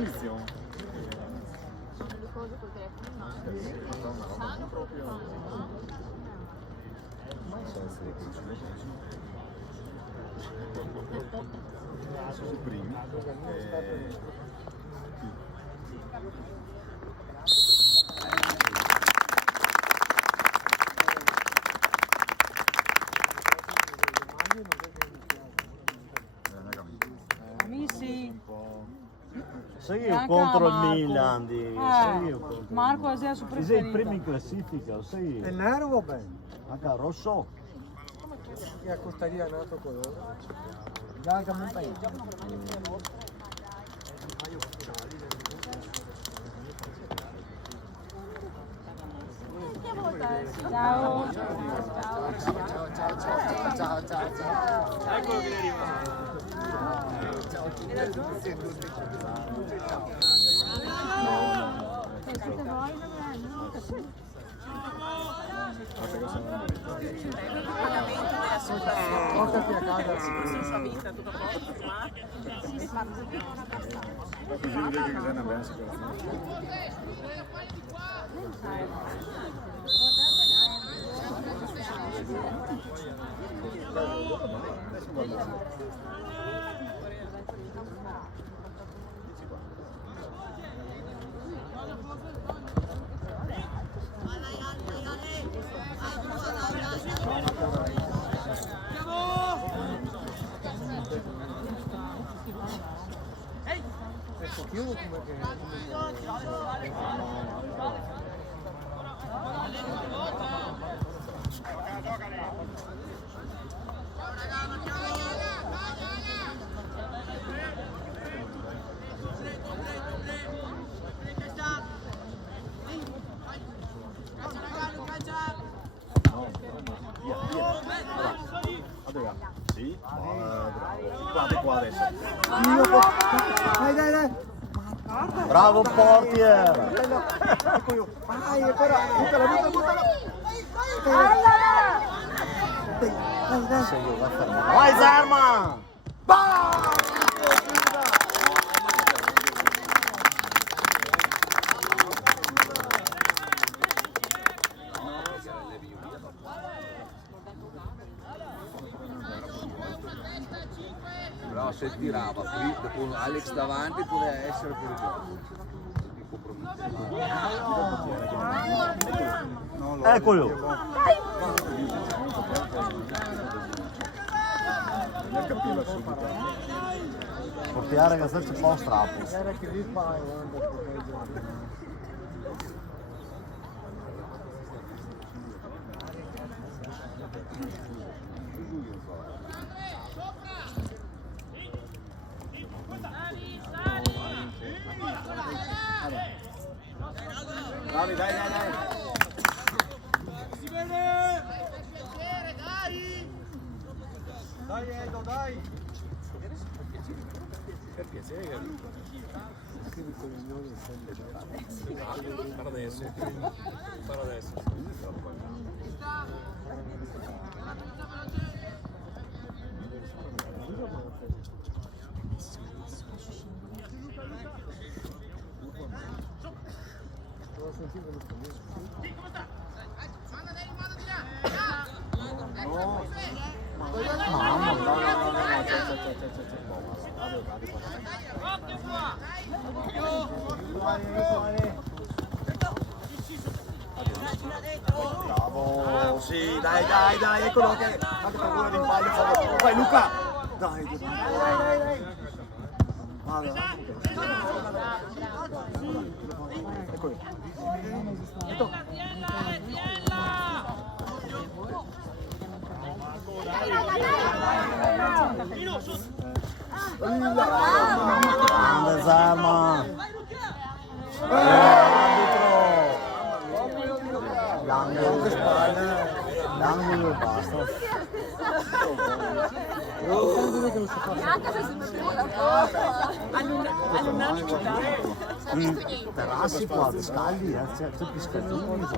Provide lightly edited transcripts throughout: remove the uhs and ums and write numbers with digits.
definizione. Sono i primi. Amici, Sei io contro il Milan, sei io contro Marco è il suo preferito. sei il primo in classifica, sei Il nero va bene. anche rosso. Che costaria un altro colore. Già che non penso. Ciao. Ciao. Eccolo che è arrivato. Portati a casa. Così vedi che cos'è una bella assicurazione. Ecco, chiudo come che... Sì? Guarda qua adesso. Dai. Bravo portier! Ecco io. Vai, però. Buttala. Dai. Sei io, va a fermare. Vai Zarma! Però se tirava con Alex davanti poteva essere pericoloso. Eccolo! Non capiva subito. Portiere che sta un po' strappo. Era che lì fai, guarda. Bravi, dai. Dai Edo, dai! Per piacere. Fare adesso. Bravo, sì, dai, eccolo che fate paura di impagno. Vai Luca! Dai. Vada. Eccolo. Grande Zarma! L'angolo e basta. Terrassi qua, scagli, c'è più scaldini.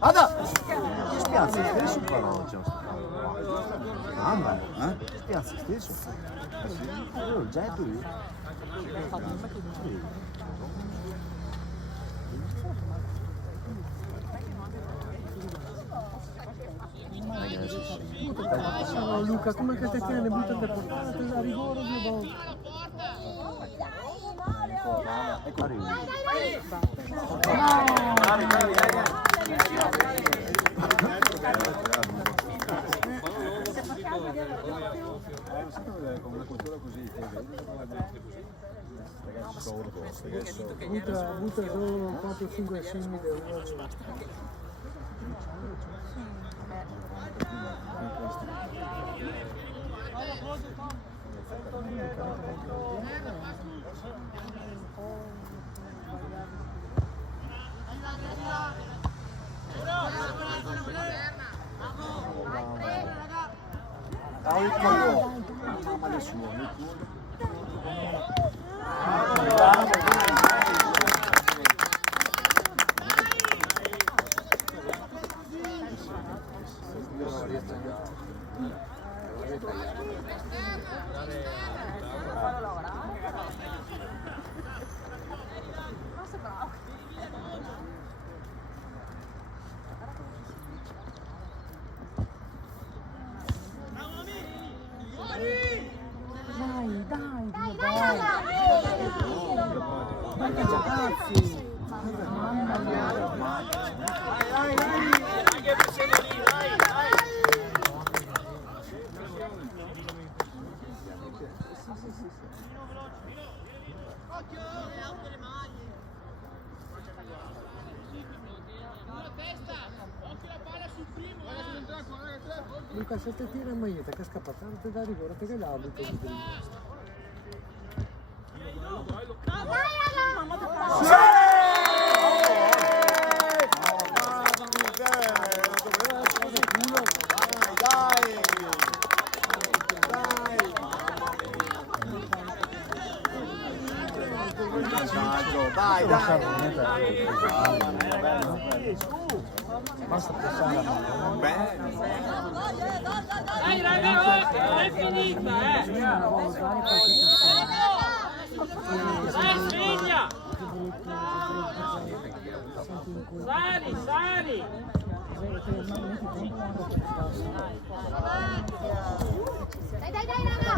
Ada! Spiazza stesso però, mamma, spiazza stesso. Io lo getto io. No, Luca, come che te ne butta da portare a rigore due volte? Arrivi. Con una cultura così, ragazzi sordo, Butta solo 4-5 semi da uno. Mamma le sue. Luca, se te tira in maglietta che scappa tanto da rigore, te che l'arbitro di Dai, Basta passare la mano. Dai raga, non è finita, Dai, sveglia! Sali, sali! Dai, raga!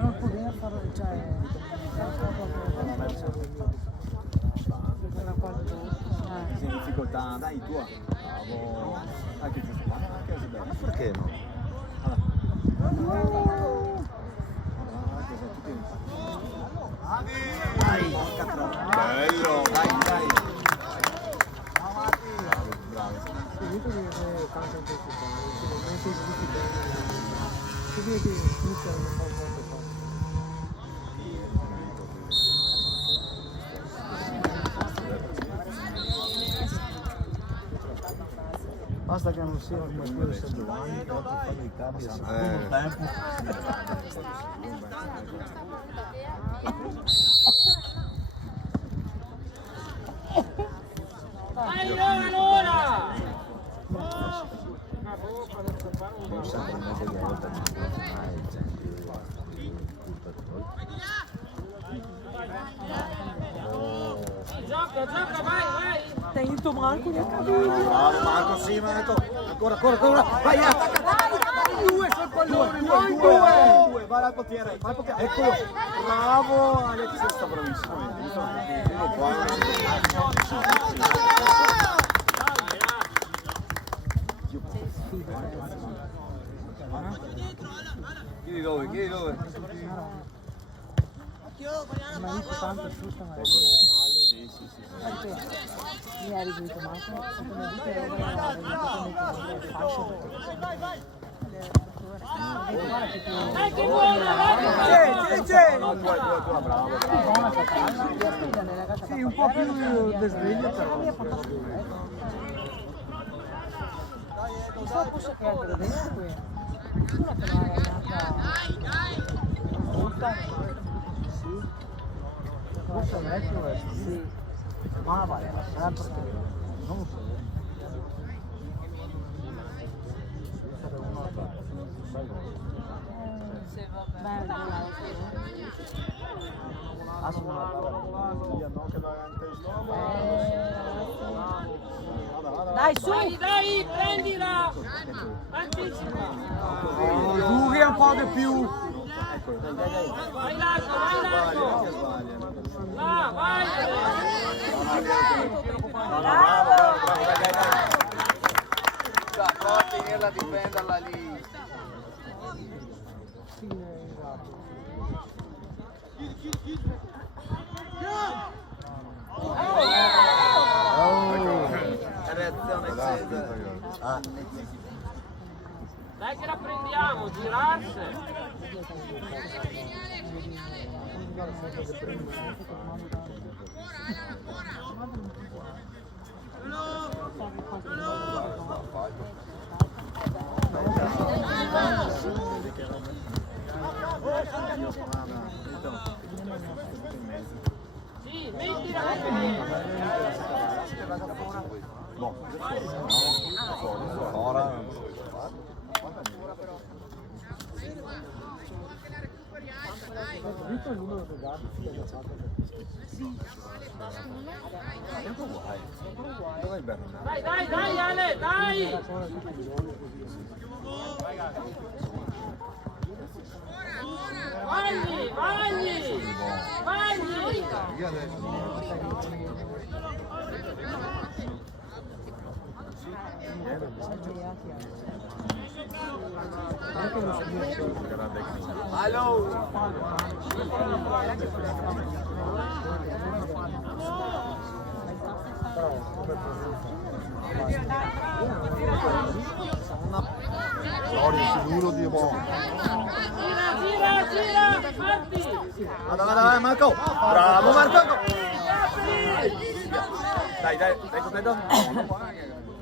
non poteva fare, in difficoltà, dai tua. Bravo. Anche giusto qua, anche se bene. Perché no? Dai, bello, dai, dai. Bravo. Vedo che canta un po' più non si giudichi bene. Si vede che inizia a fare quanto fa. Basta che non sia come quello di San Giovanni, che fa dei capi al secondo tempo. Dai, allora! Non sempre in mezzo di volta non può mai Gioca, vai! Tento Marco, Bravo Marco, sì Marco. Ancora. Vai, attacca. Dai, due sul pallone, noi Due. Vai al portiere. Eccolo. Bravo Alex, sta bravissimo. Chiedi dove? Ma dico tanto giusto, ma mi ha risolto Marco, secondo me che era le fasce Dai, che buona! Bravo. sì, un po' più di sveglio però. Chissà posso perdere dentro qui. Una che l'ha ragazza. Forse vecchio, sì. Ma vai, sempre che non so. Dai, su! Dai, prendila! Anticipa! Dughi un po' di più. Vai largo, vai largo! Là, vai! Cioè, prova a tenerla a difenderla lì. Dai che la prendiamo, girarsi! Sì, mettila Visto il numero di gatti che ha fatto? Dai, dai, dai Ale, dai! Vai, vai! Vai! Allo! Storia sicuro di buono. Gira, gira! Parti! Vai, Marco! Bravo Marco! Dai, dai completo.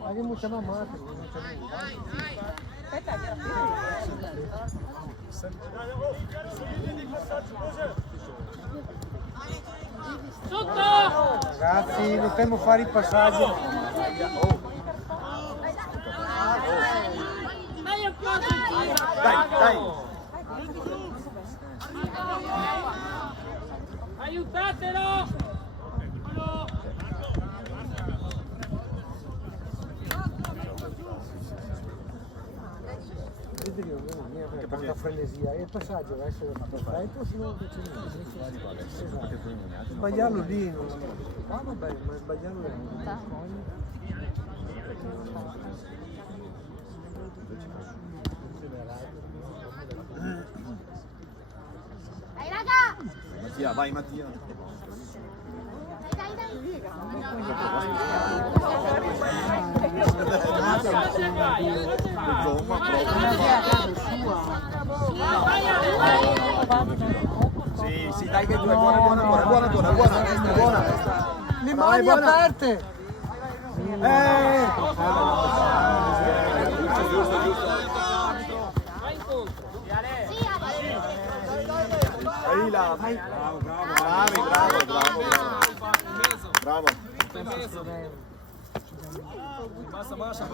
Ma che muccia mamma? Sotto! Ragazzi, non fermo fare i passaggi. Dai a posto in giro! Dai, dai! Aiutatelo! Che tanta frenesia e il passaggio deve essere perfetto, se no non c'è niente. Sbagliarlo lì non va bene, ma sbagliarlo lì. Dai raga! Mattia, vai Mattia. Dai, dai, Sì, sì, dai che tu è buona. Le mani aperte! Vai incontro! sì, Vai là, vai. Bravo. Basta, marcia,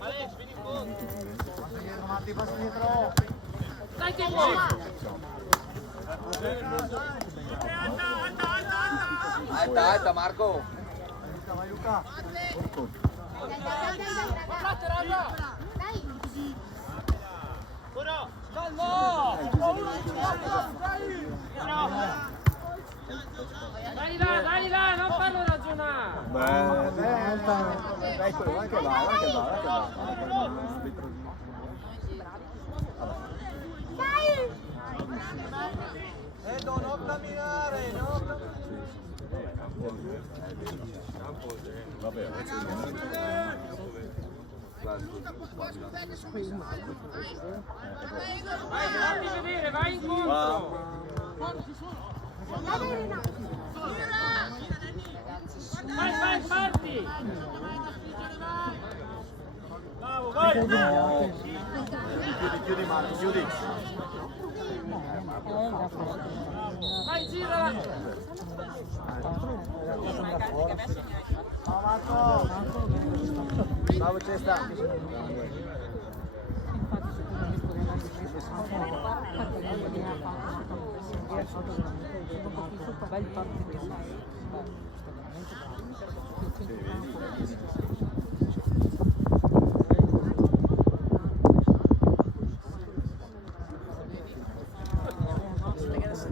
Ale, vieni in fondo! Dai che vuoi! Alta, alta Marco! Dai là, non farlo ragionare! Dai, quello, vai che va. Non camminare, no? Vabbè, Vai, fammi vedere, vai incontro! Vai, parti! Bravo, vai! Chiudi Marco, chiudi. Vai, gira! Bravo Cesta.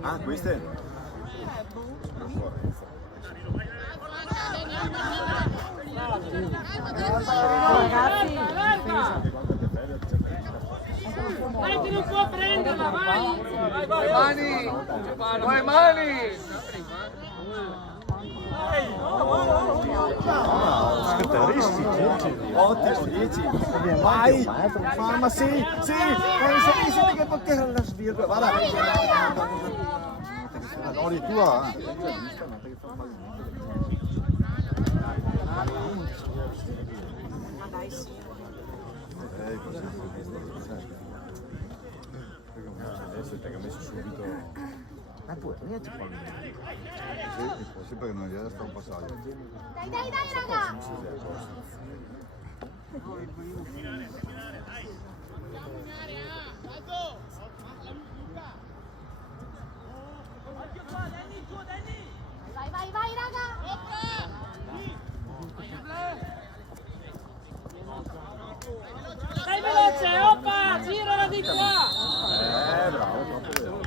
Ah, queste? Vai che non può prenderla, vai! Le mani! Con le mani! Ottimo, 10. Vai! Mamma sì, sì! Senti che perché non la svirgola. Vada! No, di tua, adesso ti ha messo subito. Ma pure, niente fa. Sì, perché non gli sta un passaggio. Dai, dai, dai, raga! Vai, vai, vai, raga! Dai veloce, oppa! Girala di qua! Bravo, troppo vero.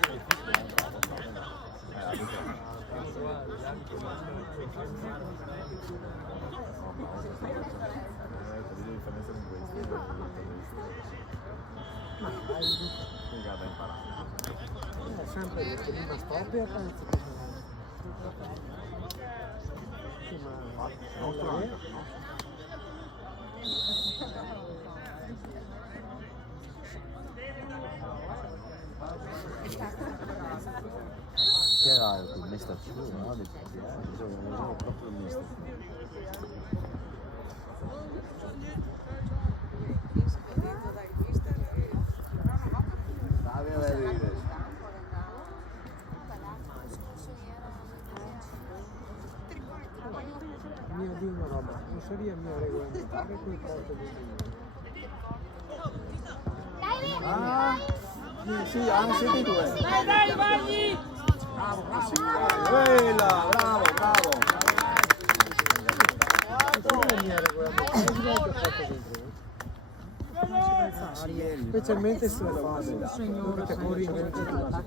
Sempre detto, prima stoppia e poi Che era il mister Fiore, no? Bisogna proprio il mister. mio di una roba, non sarebbe mia regolamentare quel porto di Sì, siete due. Dai, dai, vai! Quella, bravo, bravo. non è mia regolamentare, è il porto dentro. Specialmente sulla fase, dove te corri in mezzo alla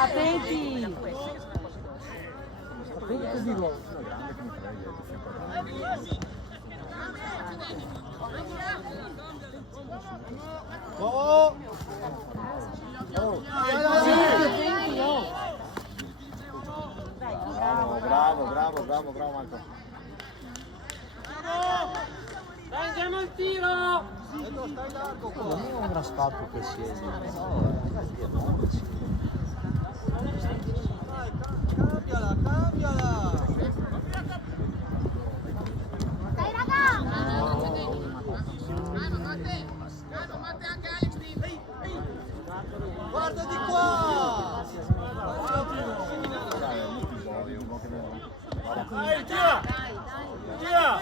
Attenti! che dico? Oh! Bravo Marco. Dai, andiamo al tiro! Non è un raspatto che si è ragazzi, è muoversi. Cambiala! Dai, raga! Guarda di qua! Dai, tira! Tira!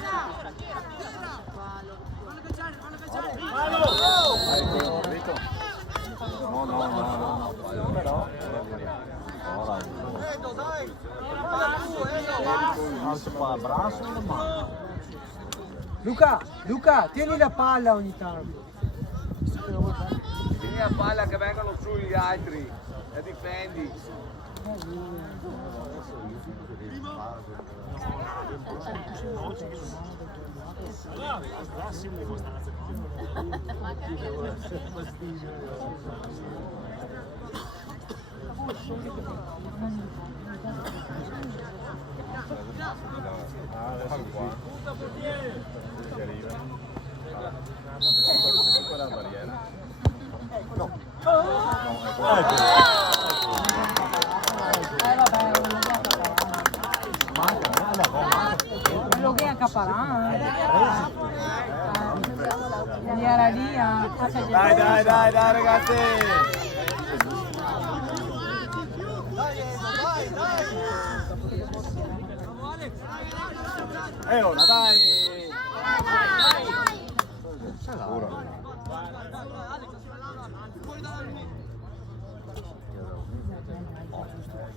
No. Però. Alzo qua, braccio e mano. Luca, tieni la palla ogni tanto. Tieni la palla che vengono su gli altri e difendi. Quella barriera. Quello che è a Caparà. Gli era lì a Dai ragazzi! Ora dai!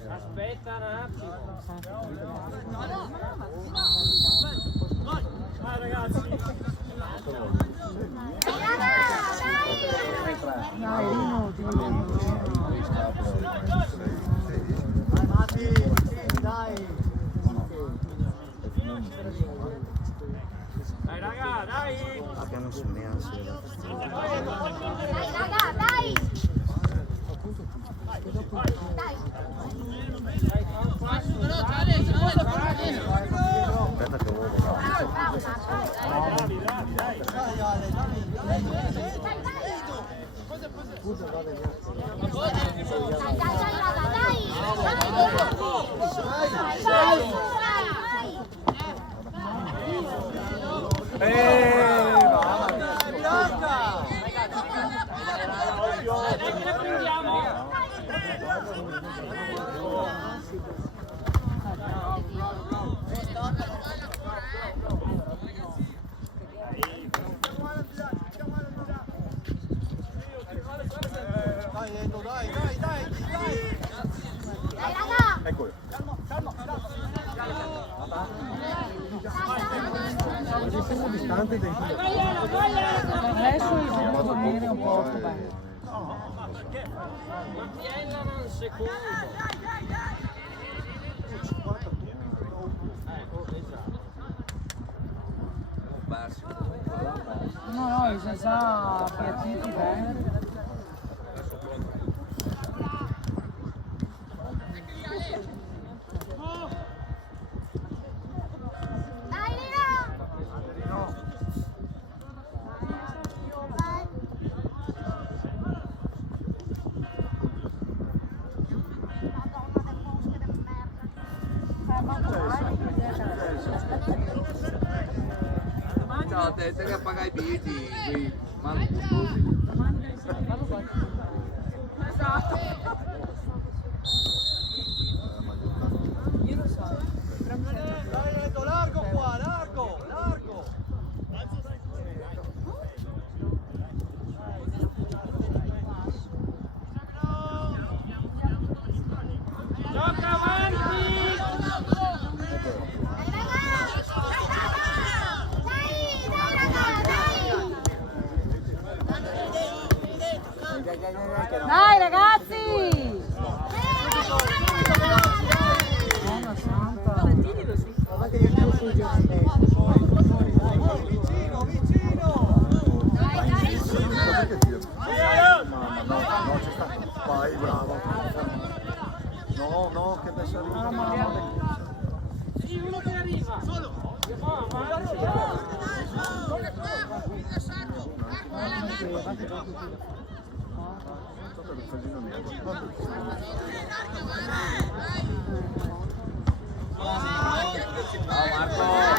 Aspetta un attimo. Dai ragazzi! Dai, Rino, ti Dai raga, dai! Perché non sono neanche. Dai, raga, dai! Dai! Aspetta che vuoi. Bravo, bravo, Marco! Dai, raga, dai! Dai che la prendiamo! Dai, raga! Eccolo. Siamo distanti dai adesso il secondo dormire un po' bene. Mattiella un secondo. No, sono già appiattiti bene. Dai, Lino! Ciao, te che appaga i biti, qui, mano gustosi. Io lo so. Dai Reto, largo qua, largo! Gioca avanti! Dai ragazzi! Buona santa! No, ci sta. Vai, bravo. No, che adesso arriva. Sì, uno che arriva! Oh, avanti!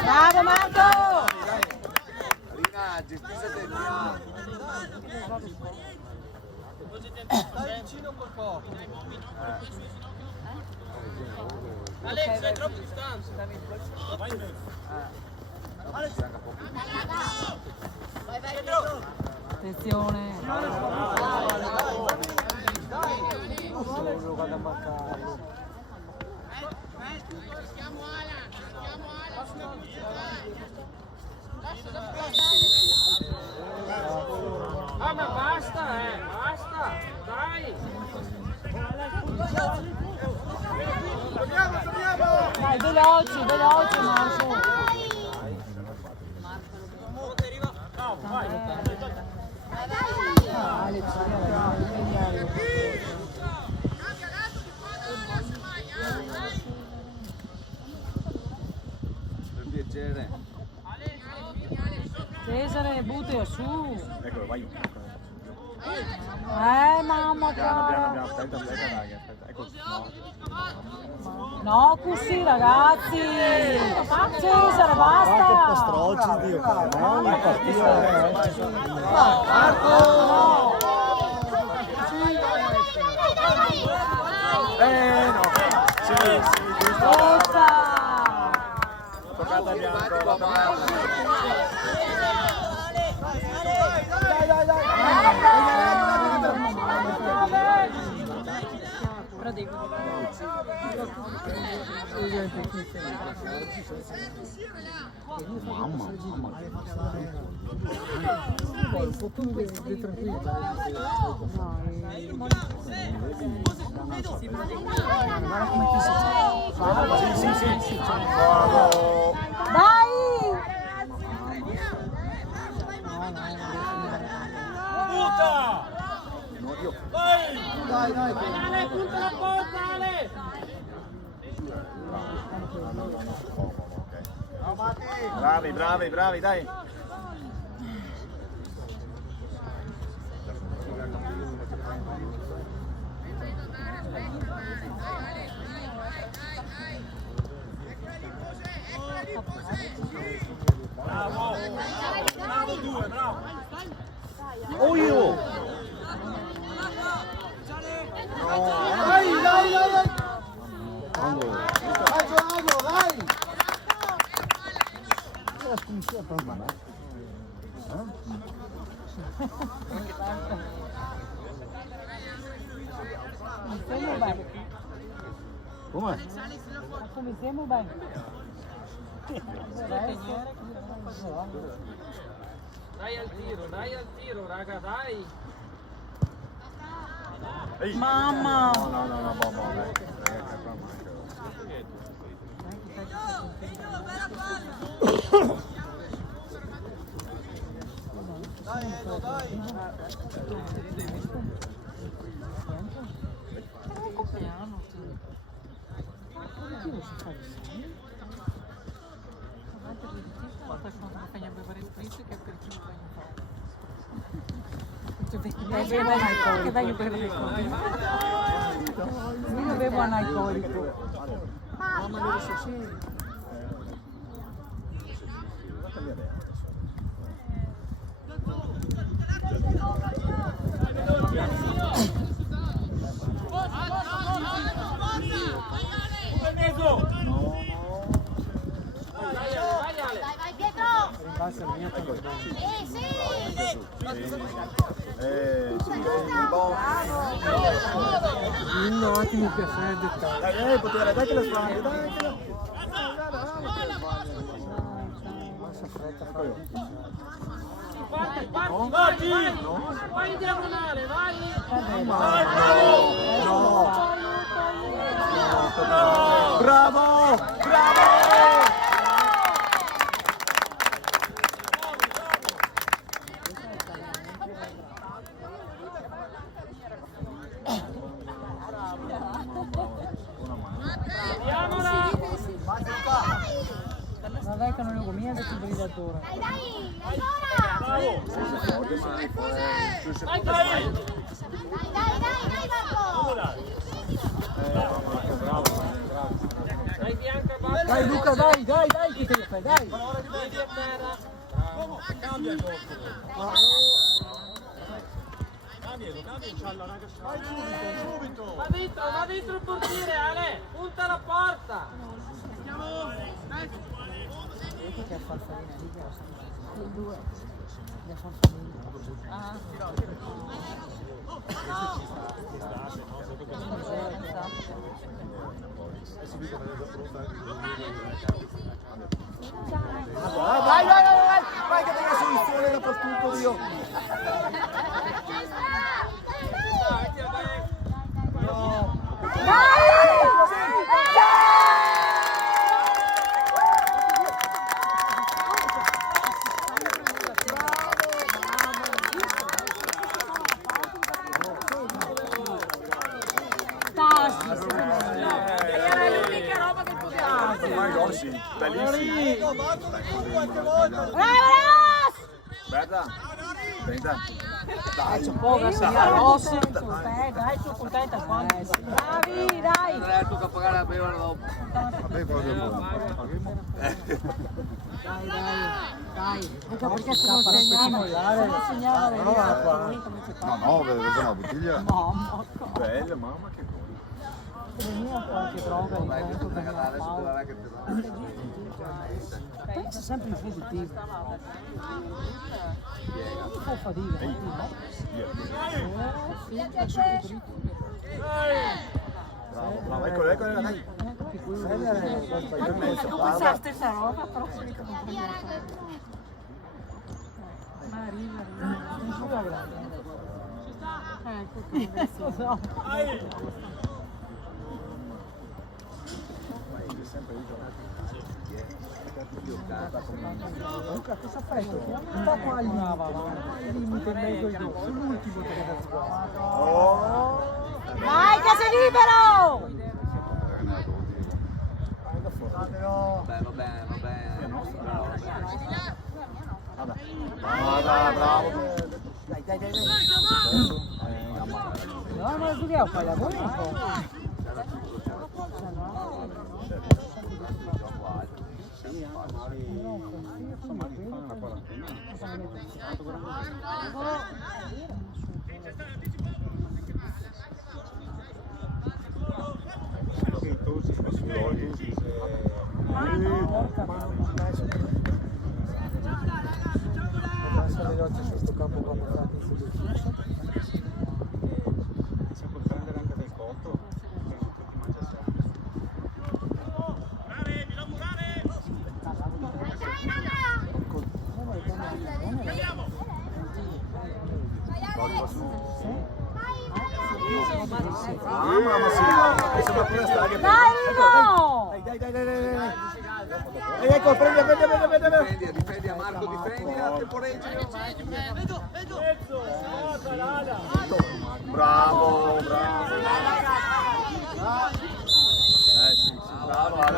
Bravo Marco! Rina, gestisce via. Dai vicino col corpo! Alex, è troppo distante! Attenzione! Solo vado a marcarlo. Ah, ma basta, basta! Dai! Dai, veloci, veloci Marco! Alex, vediamo. Per piacere. Cesare, butta su! Eccolo, vai. Mamma, Piano, piano, piano. aspetta, dai, aspetta. Ecco. No, così ragazzi! Cesare, basta! Anche Pastrocci, Dio, no, la partita No. Sì, giusto. Forza! Toccata bianco, Però dico. mamma. Tu vedi tranquillo. Sì. Bravo. Dai! Dai, Ale, punta la porta, Ale! Bravi, dai. Bravo due, bravo! Oh io! Dai! Allora, Dai! la sconfitta per me. Mi sembra bene. Come? Mi sembra bene. Dai al tiro, raga, dai! Ehi. Mamma! No, buono, dai. Era il compleanno, sì. Che vengo per il io bevo analcolico. Vai dietro! Sì! Un attimo che sei il dettaglio. Dai, potere, dai che la sbagli, dai. Massa fretta, Vai in diagonale, vai! Bravo! Ma dai che non è come il defibrillatore. Dai, ancora! Dai, Marco! Dai Bianca, vai! Dai Luca, dai che te ne fai, dai! Vedi a terra! Cambia il corpo. Subito! Va dentro il portiere, Ale! Punta la porta! Vedi che a farfallina lì che era il 2. La farfallina. Vai che tenga sul sole dappertutto io. Era l'unica roba che poteva. Ormai sì, bellissimo. Ho fatto qualche volta. Bravo! Aspetta. Povera signora Rossi. Dai, sono contenta quanto. Bravi, dai. Andrea, tocca pagare la bevanda dopo. Vabbè, poi dopo. Dai. Ecco perché se non segniamo, No, vedete la bottiglia. Mamma, Bella, mamma che buona. veniva qualche droga in Vai che tempo tu per stai la adesso te la che te pensa sempre in positivo. Un po' fatica, Bravo, eccolo, dai. come sa stessa roba, però si dica con Maria, non so la grande. Ecco, Luca, cosa fai? Sta qua al limite in mezzo ai due, sull'ultimo che deve fare. Vai che sei libero! Va bene. Bravo. Dai. No, ma tu che fai la buona un po'. Adesso le rocce su questo campo quando fate in seduta. Si può prendere anche del cotto, penso che ti mangia sempre. Mamma sì, sembra pure stadio. Dai, no! Dai. Ecco, prendi. Difendi a Marco, difendi a Temporeggio. Bravo. Sì, bravo.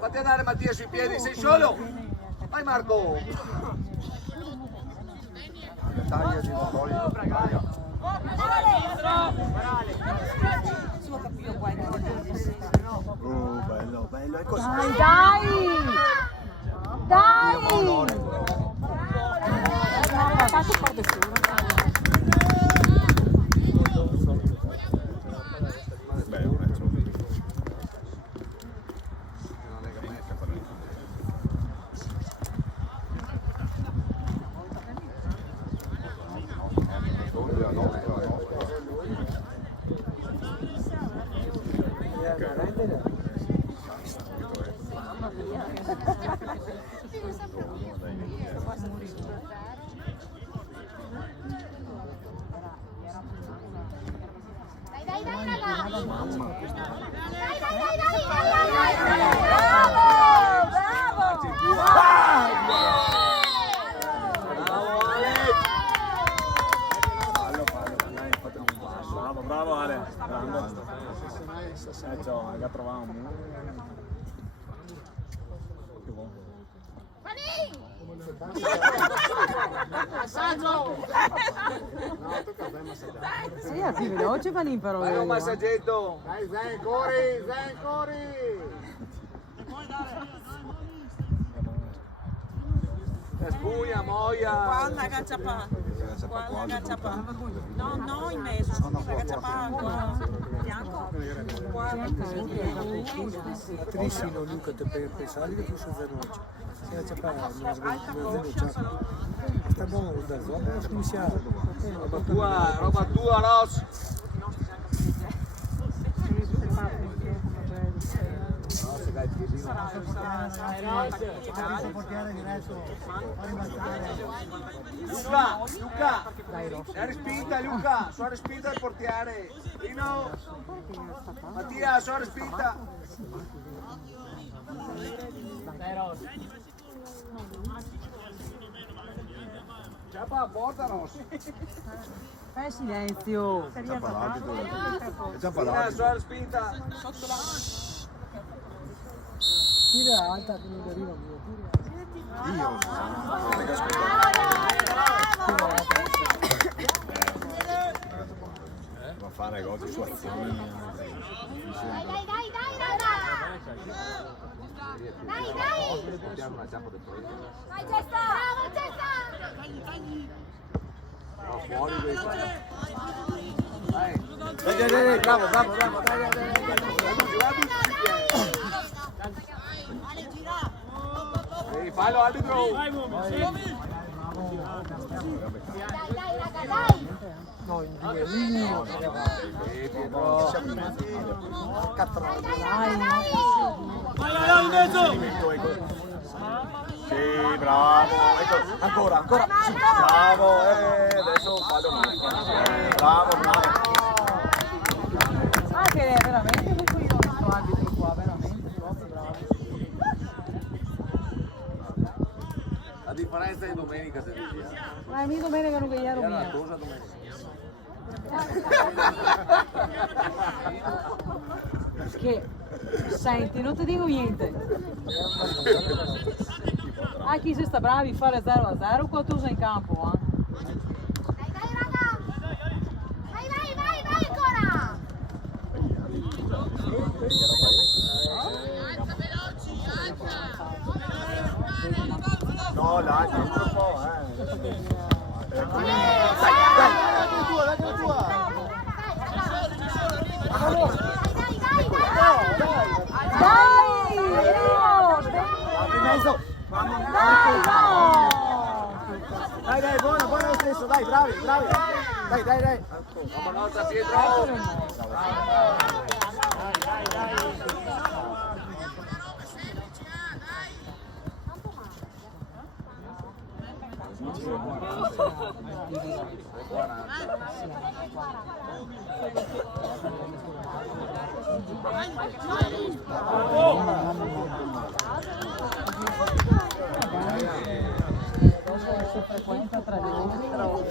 Fatti andare Mattia sui piedi, sei solo? Vai Marco! Taglia di Napoli. Bello, è così. Dai! Bravo Ale. Già trovavamo. Che buono. Sì, è più veloce Panin però. Vai un massaggetto! Dai, Zen, corri! Sbuia, moia! Guarda agachapá. Guarda agachapá. No, in mezzo. Agachapá. Bianco. Trissino Luca per pensare che fosse veloce. Se la c'è non sta buono da zona, scusiamo. Roba tua, Ross! Luca! La respinta, Luca! Sua respinta al portiere! Lino! Mattia, sua respinta! Ciapa, porta Ross! Fai silenzio. È già parlato. È già Fina, parlato. sulla spinta. Tira alta che non arriva mio. Io. Va a fare cose su azioni. Dai, dai, dai, raga! Dai, dai! Vai, Cesta! Bravo, Cesta! Fuori questo. Dai. Dai, bravo, dai. Ehi, fallo arbitro. Vai, uomo, sì. Dai, raga, dai! No, in 2-1. Pietro. Dai, dai, Vai, raga, dai! vai, vai, in mezzo. Sì, bravo. Ecco, ancora. Sì, bravo. Adesso fallo. Bravo. Ah, che è veramente un coglione questo arbitro qua, veramente troppo bravo. La differenza di domenica se dici. Ma mi domenica non vegliamo Era una mia. cosa domenica. Che, senti, non ti dico niente. Ah, chi si sta bravi a fare 0-0 qua tu sei in campo, Dai, dai, raga! Vai ancora! No, dai, un po', Dai! Dai, buono lo stesso, dai, bravi. Dai. Vamos nota Pietro. Si frequenta tra di loro.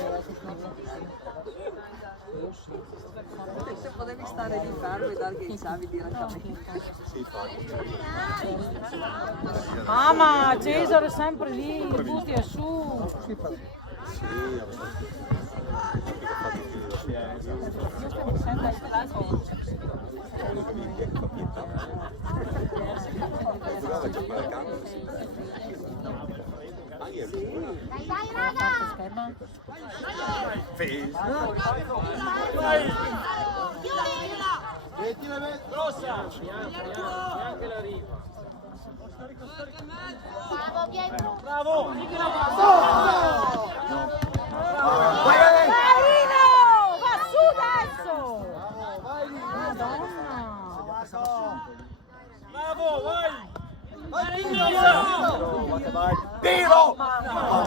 Se potevi stare lì fermo e dargli i savi direttamente. Mamma, Cesare è sempre lì, butti e su. Senta il telefono. Dai, dai, raga! Grossa. Neanche la riva. Bravo, Pietro! Bravo. Marino, va su adesso! Madonna! Bravo, vai. Vai, grossa. Tiro! Bravo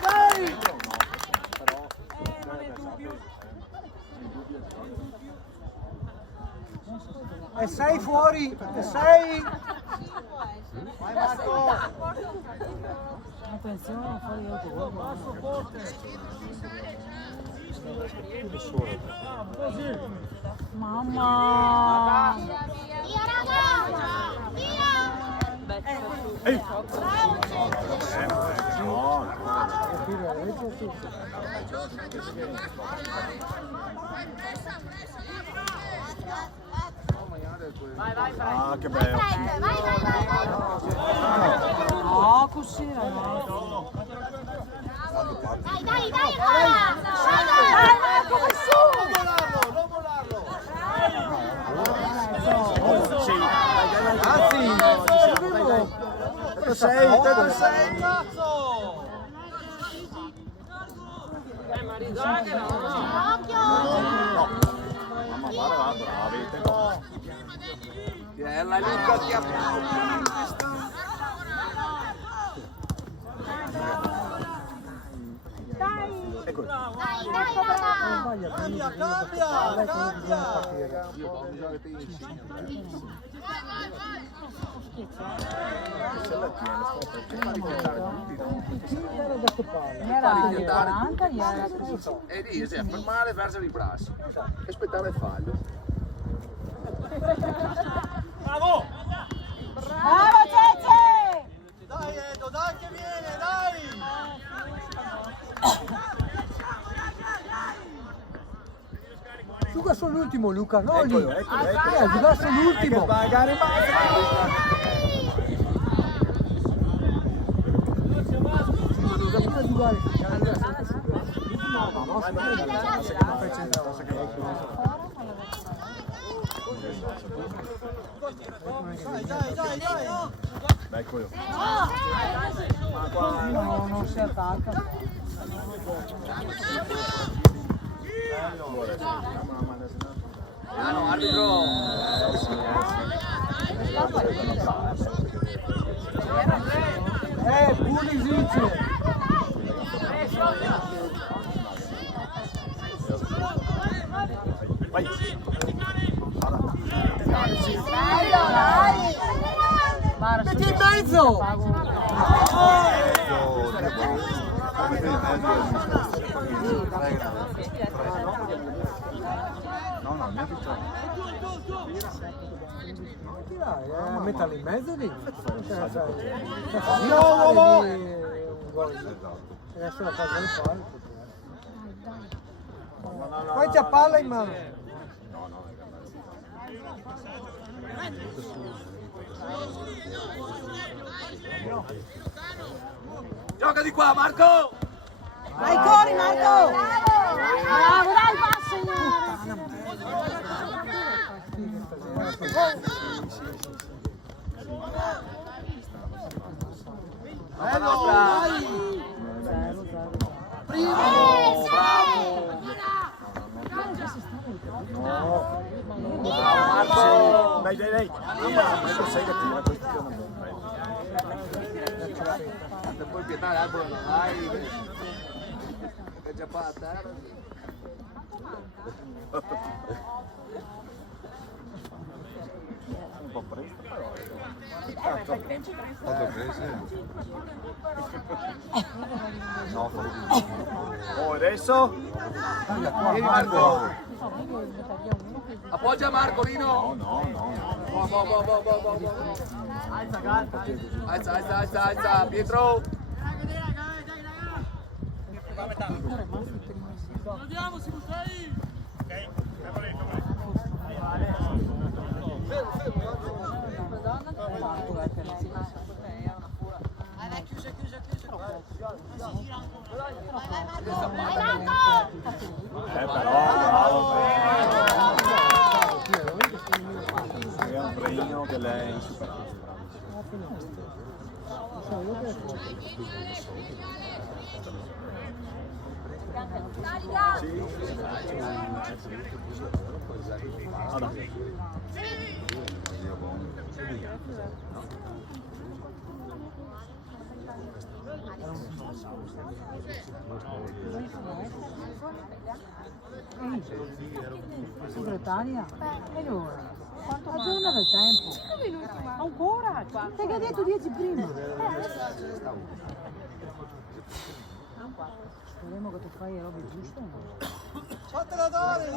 Dai! non è dubbio. E sei fuori, e sei. Vai Marco! Attenzione, fuori autogol. Mamma! Via, raga! Via! Ah, che bello. Vai! No, così ragazzi. Dai, Dai Marco, vai su! Non volarlo! Sei! Cazzo! Ma risagliela. Occhio! Mamma, guarda, bravi. La Luca ti applaude. Eccolo. Dai, raga! Cambia, cambia, cambia! Era 40, gli era scritto. E lì, cioè, fermare verso il braccio. E aspettare il fallo. Bravo! Bravo Cece! Dai Edo, dai che viene, dai! Gioca sull'ultimo Luca, no lì. Eccolo, eccolo. Gioca sull'ultimo. Vai, Gary, Dai, eccolo. No, non si attacca. Ah no, arbitro! Pulisic. Vai. Metti in mezzo. No, no, mi ha picciato. Metterlo in mezzo lì. Adesso la cosa del fallo. Poi c'è palla in mano. Gioca di qua, Marco! Vai, corri Marco! Bravo, dai il passo! La nostra! Marco! Dai, dai, dai. Questo sei cattiva, questa è una bomba. Se puoi pietare l'albero non hai. È già qua a terra. Un po' presto, però. Quanto prese? No, oh, adesso? Vieni Marco! Appoggia Marco, Lino! No. Alza, Pietro! Andiamo, si butta lì! Bravo! È un brino che lei è insuperabile. Segretaria? E ora? Aggiorna del tempo. 5 minuti ma. Ancora? Te che hai detto 10 prima. Speriamo che tu fai le robe giuste. Fatela dare!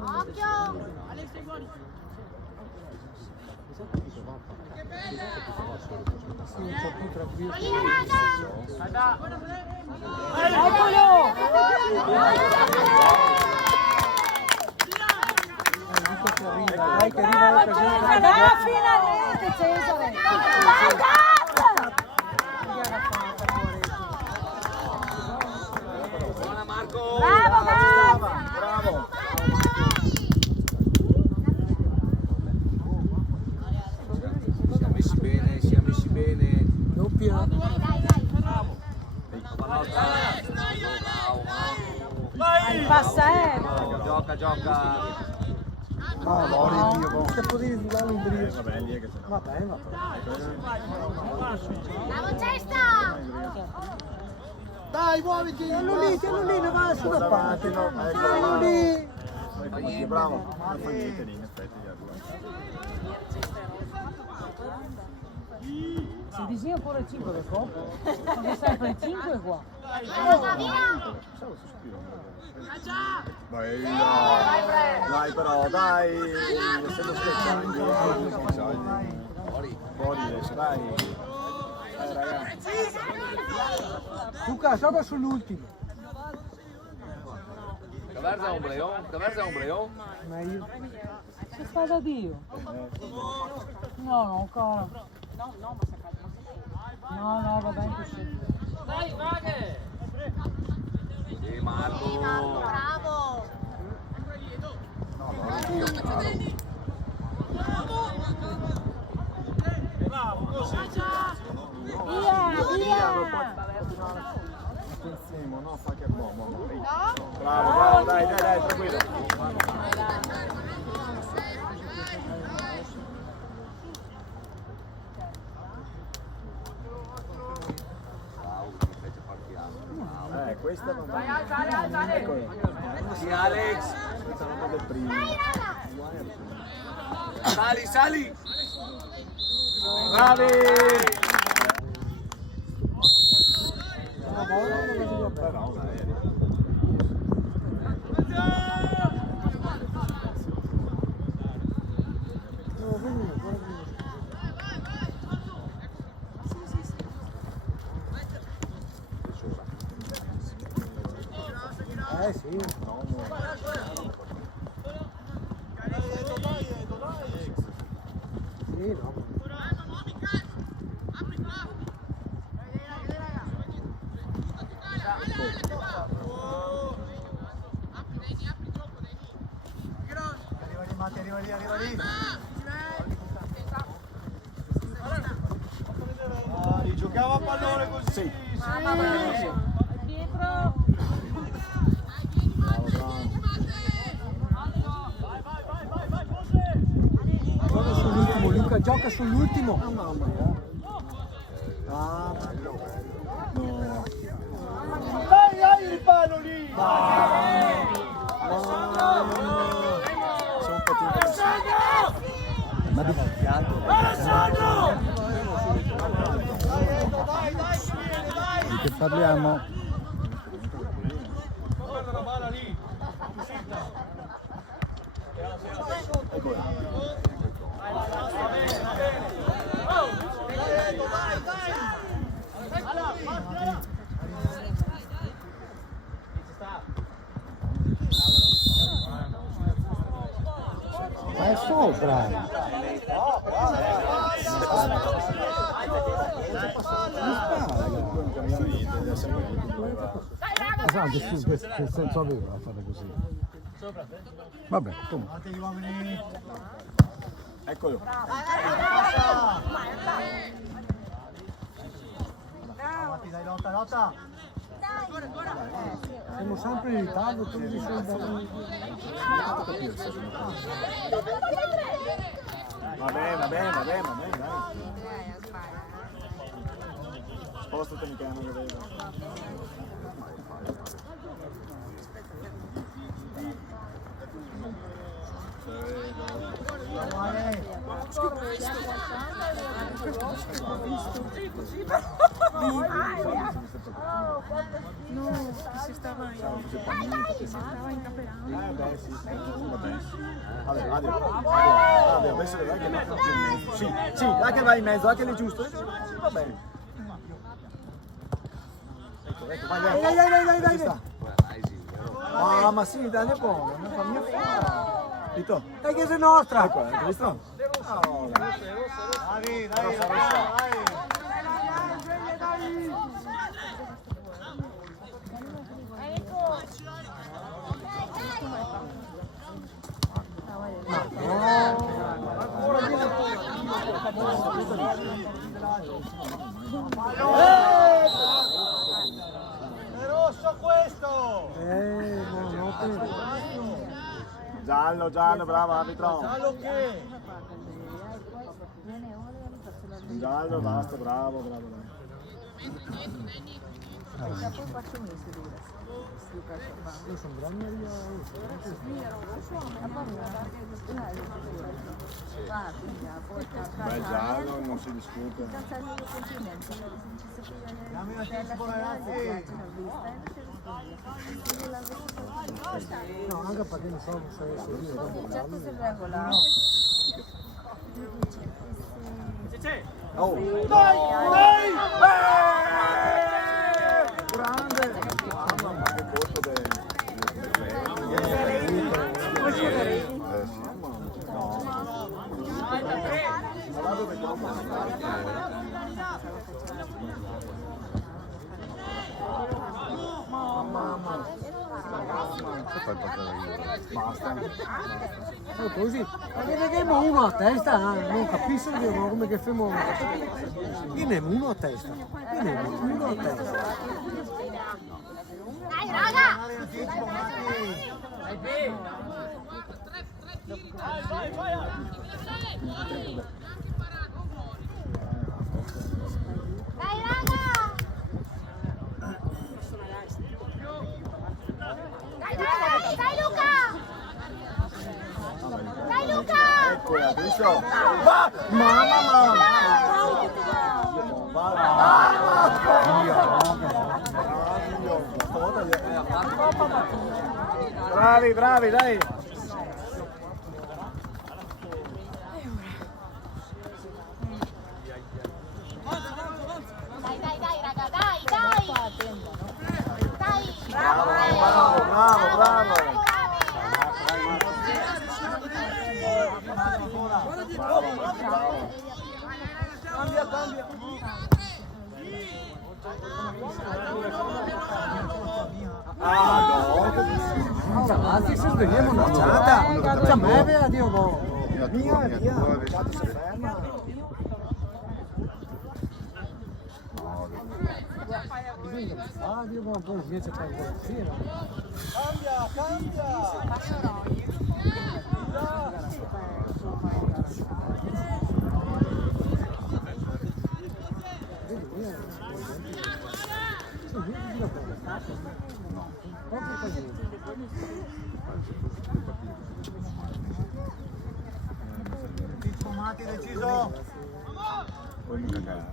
Occhio! Lì, raga! Eccolo! Dai che arriva l'occasione. Dai, finalmente Cesare! Buona Marco! Bravo, bravo! Bravo! Siamo messi bene. Doppia. Passa, Gioca. Se potevi tirarlo in brio. Vabbè, lì è che c'è. Vabbè, ma Bravo Cesta! dai, muoviti! Tienilo lì, non va su da parte. Tienilo lì! Bravo. Non fa niente lì, in effetti. Si disegna pure il 5 del corpo? Ma sempre il 5 qua. Via, via! Dai però, dai! Essendo schiaccianti. Fuori adesso, dai! Dai ragazzi! Luca, gioca sull'ultimo. Caverza un Breon. Ma io. Si fa da Dio. No, no, cara. No, va bene così. Dai, Vaghe! Sì, Marco. Bravo! Via! Pensiamo, no? Fa che boh. Bravo, dai, tranquillo. Questa non va. Eccolo. Sì, Alex. Del primo. Sali. Bravi. Però, dai. Sì. Sì, no. Arriva lì. Giocava a pallone così. Sì. Pietro! Gioca sull'ultimo, Luca, gioca sull'ultimo. Mamma mia. Dai il palo lì! Ma di che parliamo? Guarda la palla lì! È sopra. Esatto, che senso aveva a fare così? Vabbè, comunque. Eccolo. Dai, lotta. Siamo sempre in ritardo, tu mi sei Va bene, dai. Spostatemi che non lo vedo. Si stava incappellando. Beh, sì, va bene. Vabbè, adesso vedrai che va in mezzo. Sì, dai che va in mezzo, dai che è giusto. Va bene. Ecco, Dai. Ah, ma sì, dai, ne buono, non fa mia fare. Tito, Dai che sei nostra! ecco, hai visto? Dai! È rosso questo! Già, Giallo, giallo, bravo arbitro. Giallo che? Viene uno e se lo Giallo, basta, bravo, bravo. poi faccio mesi dura. Io sono grande io. Beh, giallo, non si discute. Dammi un anticipo ragazzi. No, anche perché non so se Certo si regola. Oh! Grande! Mamma mia, che colpo del... così, ma che vediamo uno a testa, non capisco che come che femo. Viene uno a testa. Viene uno a testa. Dai, raga! Dai, raga! Dai, Luca! Dai, Luca! Ecco, adesso! Va! Mamma Bravi, bravi, dai! Dai, raga, dai! Dai! Bravo, bravo, bravo, bravo! Cambia, cambia. Ragazzi, se svegliamo una ciata, già me vea Dio mo. Via, via! Guarda, si ferma! Ah, Dio mo, poi invece c'è così, no? Cambia, cambia. Mati deciso! Poi mi cagare.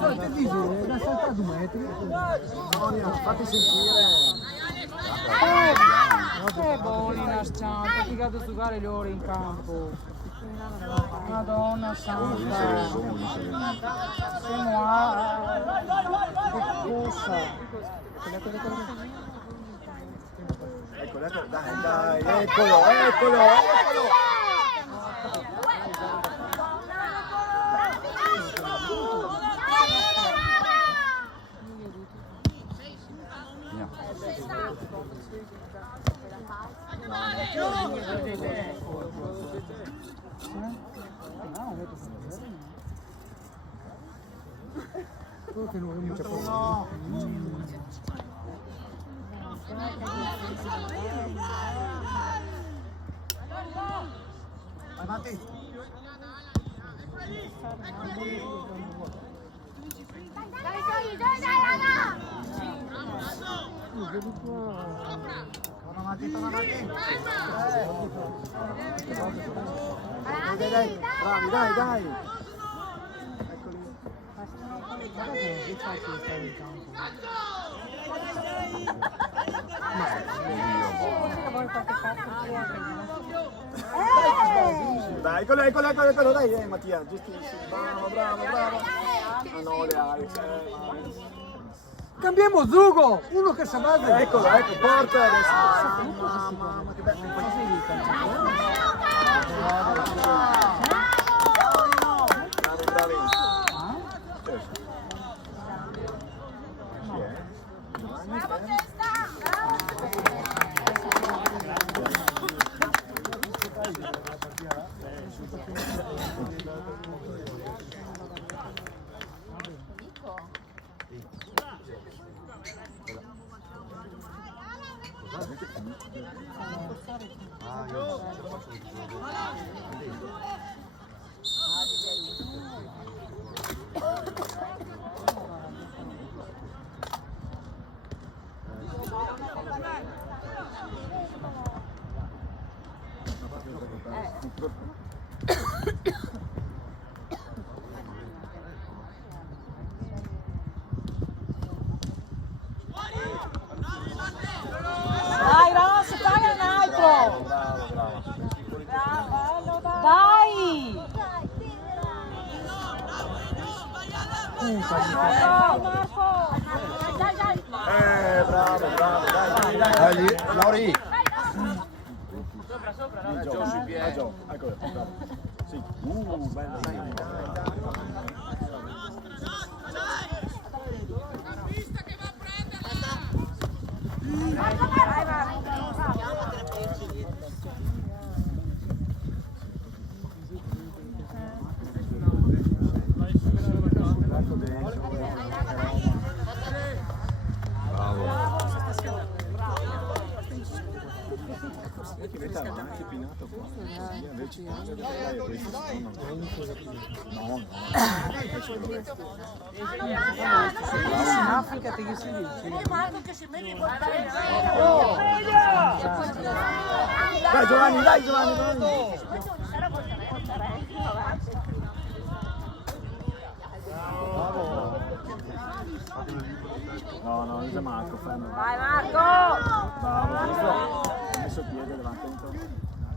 Che dici? L'ha saltato 2 metri. Fatti sentire! Che bolina scianta, ti vado a giocare le ore in campo. Madonna santa. Siamo a... Che cosa? Eccolo, eccolo, dai, eccolo, eccolo! Che non c'è Vai, Matti! Dai, raga! Torna Matti, torna Matti! Dai! Bravi, dai, dai! Dai, eccolo, dai, Mattia, giustissimo, bravo. Ah no, le Alex, Cambiamo Zugo, uno che sa base. Eccolo, porta adesso. Mamma, che bello. Bravi. Dai Ross, fai un altro! Dai! Marco! Bravo, dai. Dai, Lauri. Gio, sui piedi. Gio, eccolo, bravo. Sì. Bello. Diventava anche pinato qua. Invece questo In Africa ti si dice. Dai Giovanni. No, non c'è Marco, fermo. Vai Marco! Bravo, ha messo il piede davanti a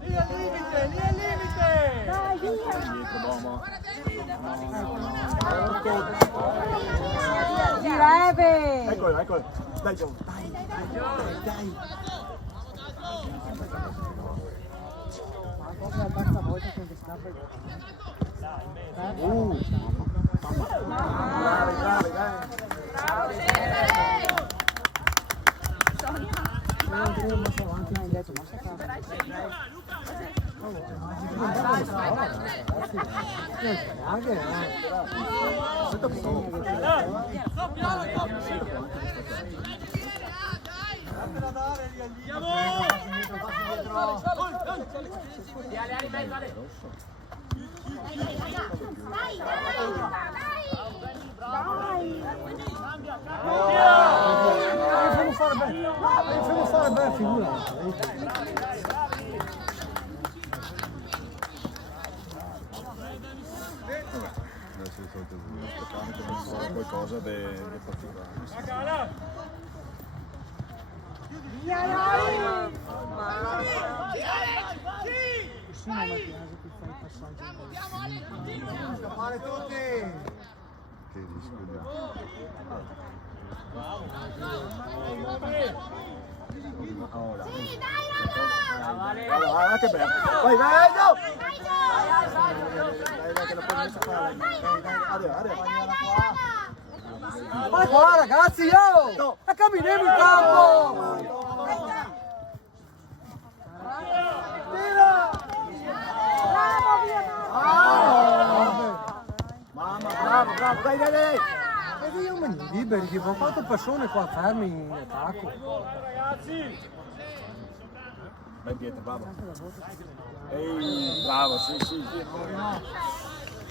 Lì al limite! Dai, via! dietro, l'uomo. Gira Eve! Eccolo. Dai Gio. Dai. Basta volta che ti scappa il Bravi, dai. Facciamo fare bella figura. Adesso di solito qualcosa di particolare. Scappare tutti! Che rischio di... Allora, che bello. Vai, Gio! Dai, che la puoi messa qua. Arriva. Ma qua ragazzi, yo! E camminiamo in campo! Mamma, bravo, dai! E io me ne liberi, tipo, ho fatto persone qua fermi in attacco. Vai Pietro, bravo. Ehi, bravo, sì.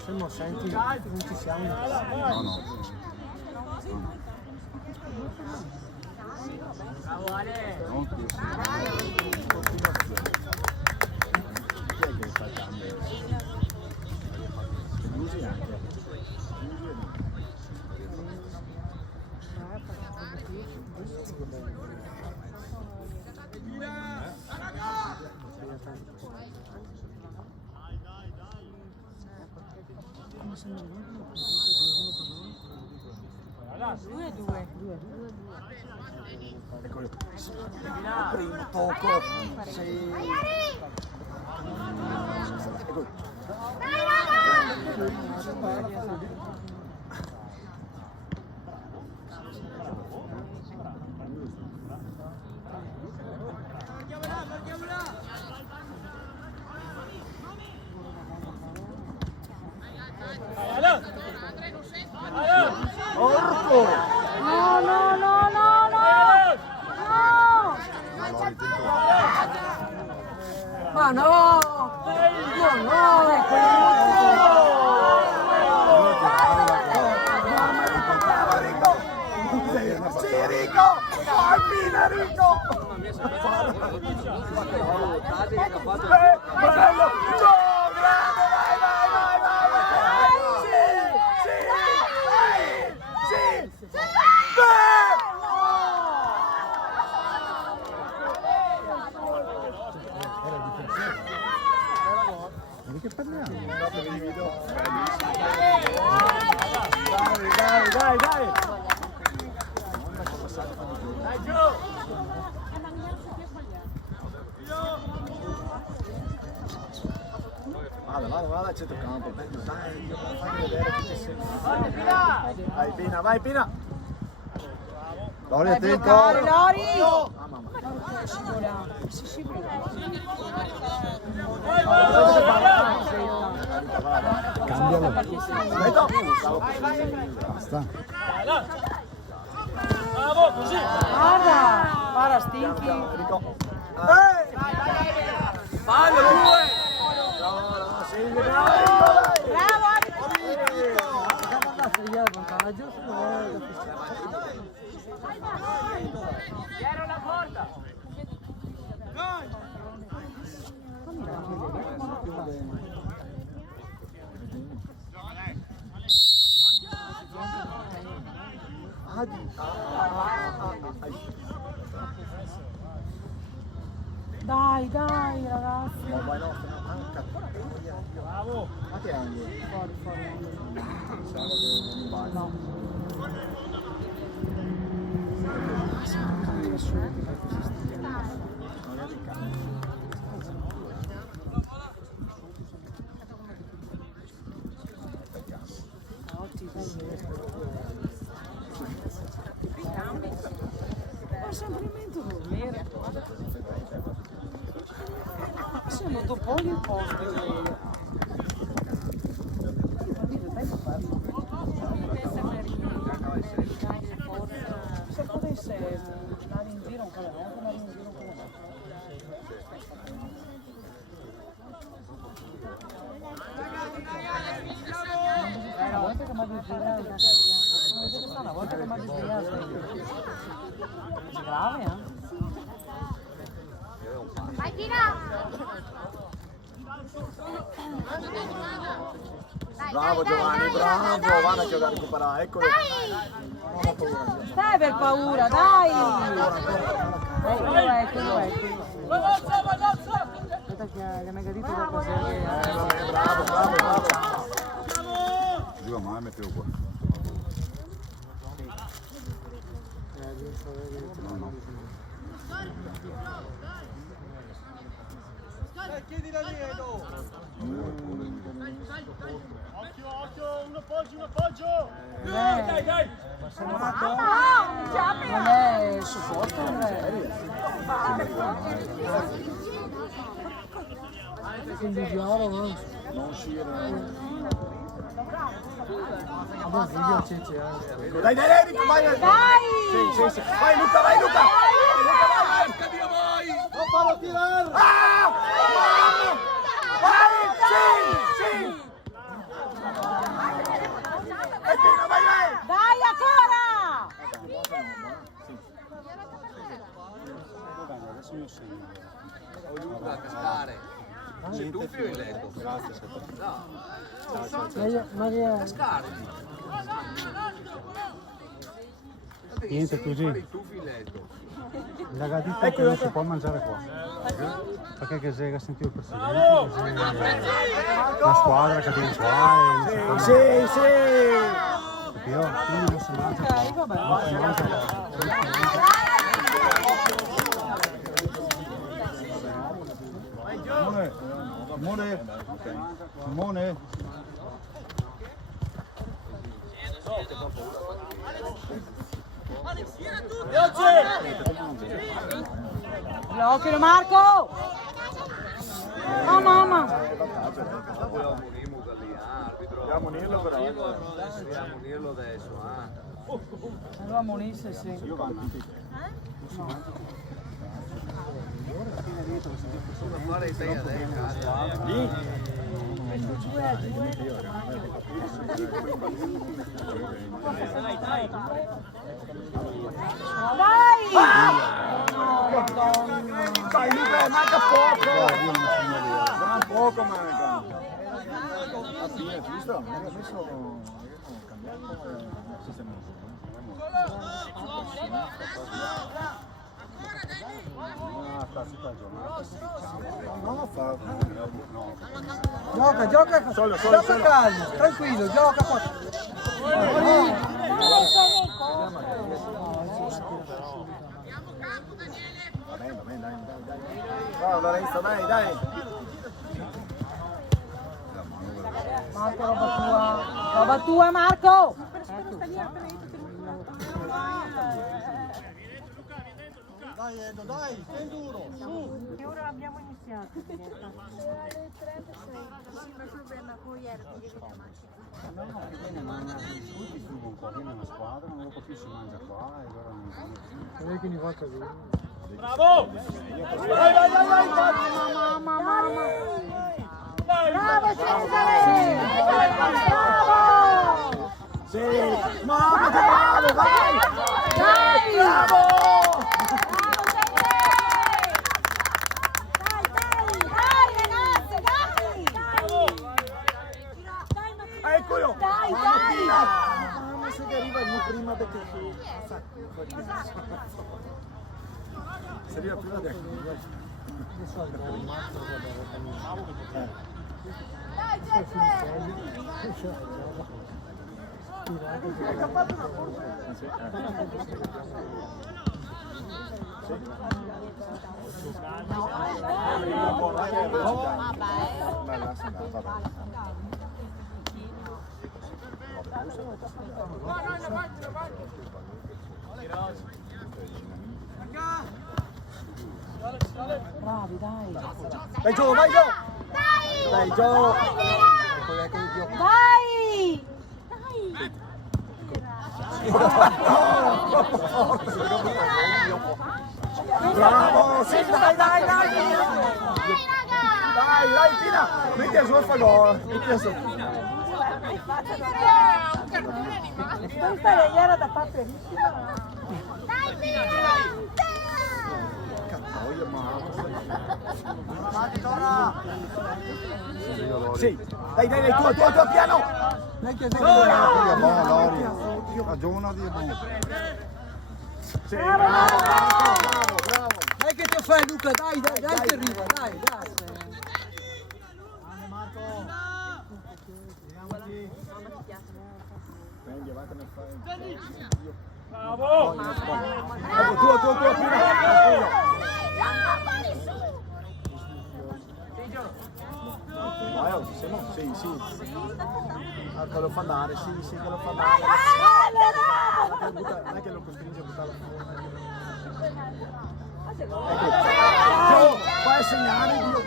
Se non senti, non ci siamo. No. Bravo Ale! Non più, sì. Chi è che fa il cambio? Usi anche. 2-2. Eccolo. Primo tocco. Sì. Eccolo. Porco! No, no, no, no, no! No! Ma no! Sì, Rico! Alpina, Rico! Bello! No, grande! Vai, vai, vai, vai, vai! Sì! Sì! Sì! Di che parliamo? Dai, dai, dai! Vada a centrocampo, dai, fammi vedere chi c'è sempre. Vai Pina, vai Pina! Lori, Vai attento! bloccare, Lori! Cambialo. Basta. Guarda, stinchi. Rico. Fallo, due! Bravo, Dai, dai, ragazzi. Vai nostra, bravo! Ma che angolo? Fuori. Pensavo che non vai. No. Ma semplicemente dormire. Siamo dopo il posto. Se potesse andare in giro un po' andare in giro un po'. Una volta che mi ha svegliato, una volta che mi ha svegliato, è grave, eh? Vai Pina! Bravo Giovanni, bravo! Guarda che ho da recuperare, eccolo! Non ho paura. Stai per paura, dai! Quello è. Aspetta che mi ha detto qualcosa. Bravo! Giù, ma mettilo qua. No. Chiedila lì, Edo! Occhio, un appoggio! Dai! Non è supporto, non è. Non uscire. Dai, Rico, vai! Dai! Sì. Vai Luca! Vai! non farlo tirare! Vai! Sì! Vai! Dai ancora! Adesso mi segno. Luca, cascare. Sei tu più in letto. Grazie, Cascare. Niente, così. Fare i tuffi in letto. La gatita che non si può mangiare qua. Perché che Sega ha sentito il presidente, la squadra che viene qua e Sì! capito? Quindi non si mangia qua. Ok, vabbè. Non si mangia qua. Simone. Occhio Marco! No, mamma. Dobbiamo unirlo però. Dobbiamo unirlo adesso, Se lo ammonisse, sì. Io vado. fare te adesso. Lì? Dai Luca, manca poco! Manca poco, manca! Ah sì, hai visto? Magari adesso cambiamo il sistema. No, fa. Gioca Solo. calmo, tranquillo, gioca qua. Va bene, dai. Bravo Lorenzo, dai. Marco, roba tua. Roba tua, Marco. Dai Edo, dai, stai duro. Che ora abbiamo iniziato? No, che bene, ma tutti fuggono un po', viene una squadra, non dopo più si mangia qua e allora non Non è che ne va così. Bravo! Vai! Mamma. Bravo Cesare! Bravo! Sì! Mamma che bravo, vai! Dai! Bravo! Dai ragazze, dai! Eccolo! Dai! Ma se che arriva il prima perché se arriva prima del Dai Bravi, dai. Vai Gio! Dai Gio! Dai! Bravo! Sì, dai! Dai, Pina! Metti a suo favore! Questa era da paperissima. Dai, Pina! Sì, dai, tuo piano! ragiona di Sì, bravo! Dai che ti fai Luca, dai che arriva, dai. Prendi, avanti nel fare. Bravo! Ecco, tuo prima! Vai, ci siamo? Sì. Che lo fa andare, sì, che lo fa andare. Non è che lo costringe a buttarlo fuori. Ecco, vai a segnare, Dio.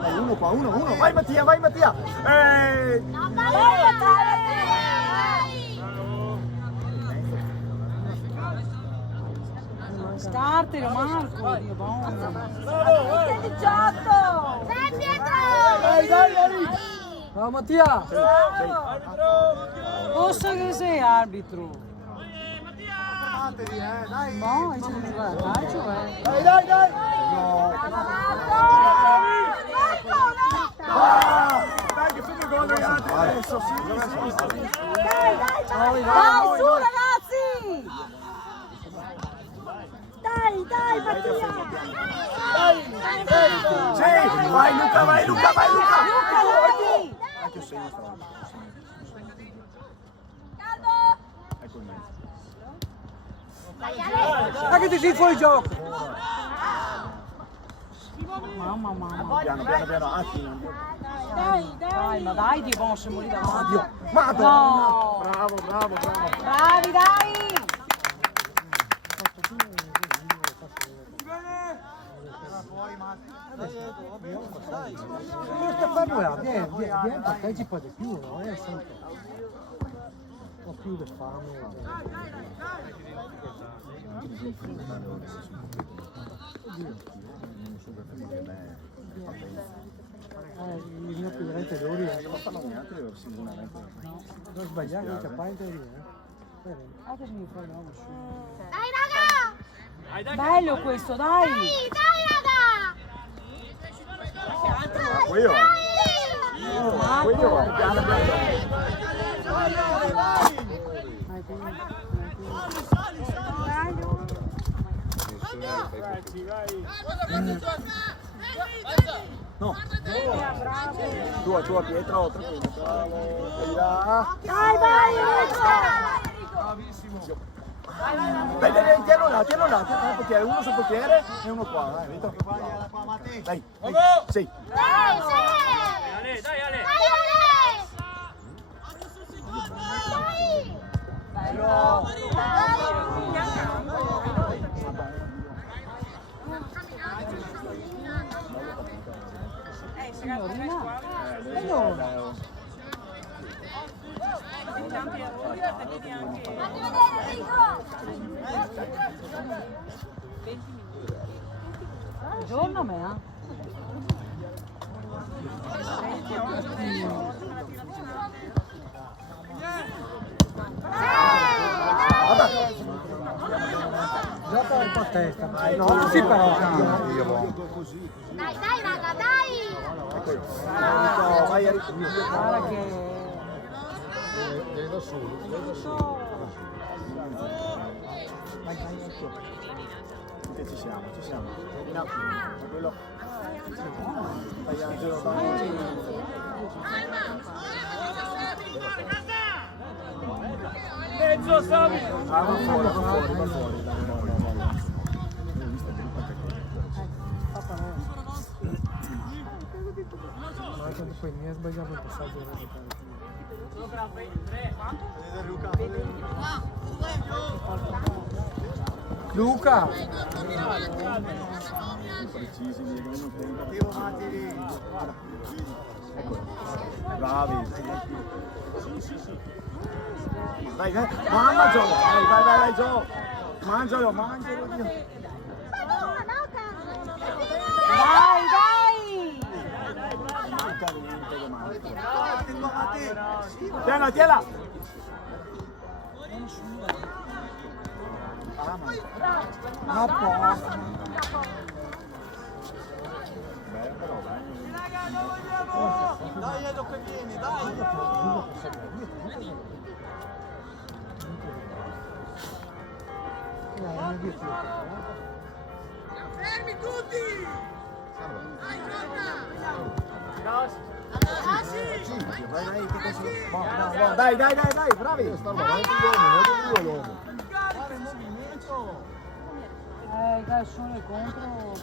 Dai, uno qua, uno. Vai Mattia! Scartelo, Marco. Dio buono. Dai Pietro! Dai! Ciao Mattia! Posso che sei arbitro? Dai! No, c'è di calcio, Dai! Dai che fanno gol gli altri adesso, sì. Dai, su ragazzi! Dai Mattia! Sì, vai Luca! Dai! Anche se io stavo. Ecco il mezzo. Dai che ti sei fuori gioco! Mamma. Piano, Attimo. Dai, ma dai, Dio buono, siamo lì davanti. Madonna! No! Bravo! Bravi, dai! Stefano, vieni, partecipa di più, no? Sempre. Un po' più di fame. Il mio più grande teoria. Non sbagliare, non c'è pas in teoria. Anche se mi fai no, Dai raga! bello questo, dai! Dai raga! Quello. Quello. No. Tua Pietro, Dai, vai Enrico! Dai, tienilo là, il portiere, uno sul portiere e uno qua, dai, Vito. Dai, sì. Dai, sì! Ale, dai Ale! Dai Fatti vedere Enrico! Buongiorno me, Gioca un po' a testa. No, così però. Dai, raga, dai! Vai a guarda che... Che ci siamo. No, quello. Dai Angelo, dai. Mezzo Sami! Va fuori. Ma quando poi mi ha sbagliato il passaggio radicale. Luca! Bravi. Dai, mangialo. Vai, Gio. Mangialo. Dai! Tienila. A posto. Dai Edo che vieni, dai! Fermi tutti! Dai, bravi. Dai, sono contro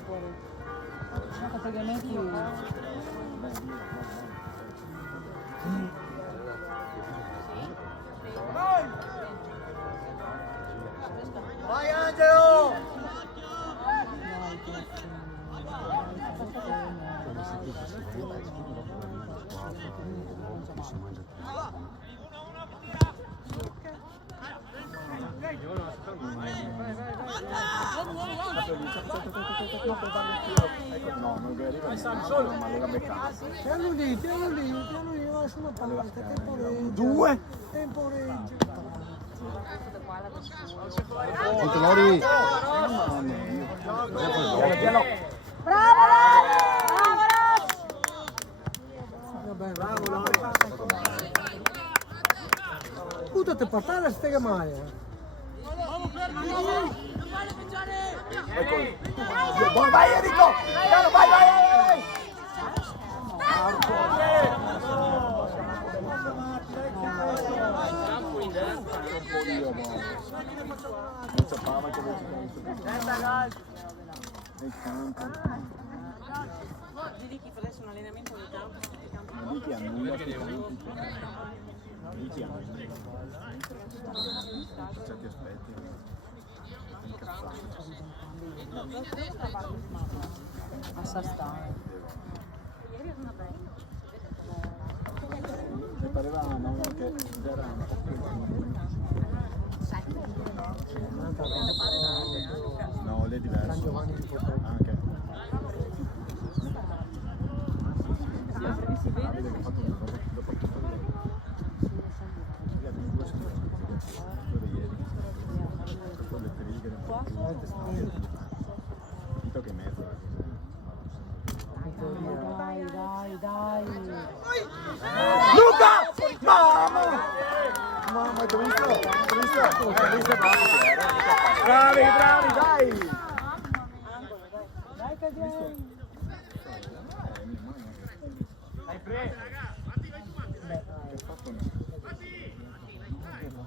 sono collegamenti. Vai Angelo! No, non arriva. Ma l'era beccato. Piano lì, va sulla parte, temporeggio. Due. Temporeggio. Lori. Bravo Bravo, puta te portare a stega male. Ecco. Vai Enrico. Vai. Non sapeva che nel campo. Di chi facesse un allenamento nel campo. Lì ti annulla lì ti annulla. Certi aspetti. Assa stare. Mi pareva no, che era no, lei è diverso. Ah, ok. Vede che ha fatto dopo tutto lì. Che mezzo. Dai. Luca! Mamma, hai visto? Bravi, dai! Dai che vieni. Hai preso.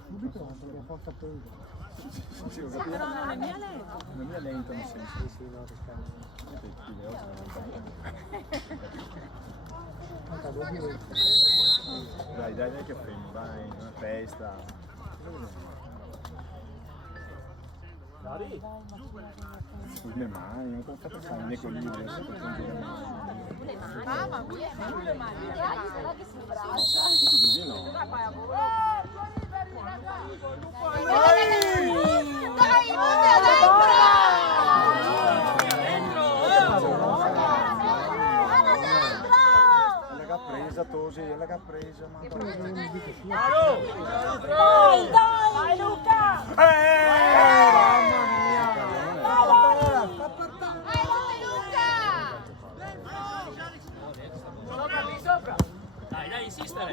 Subito perché porta peso. Sì, ho capito. Però non è mia lento. Non è lento nel senso. Sì, no, Dai che fermo, vai, una testa. Sulle mani, non posso fare un equilibrio. Mamma mia, le mani. Così no. Dai, L'ha presa Tosi, l'ha presa, ma Dai, Luca! mamma mia! Dai, insistere.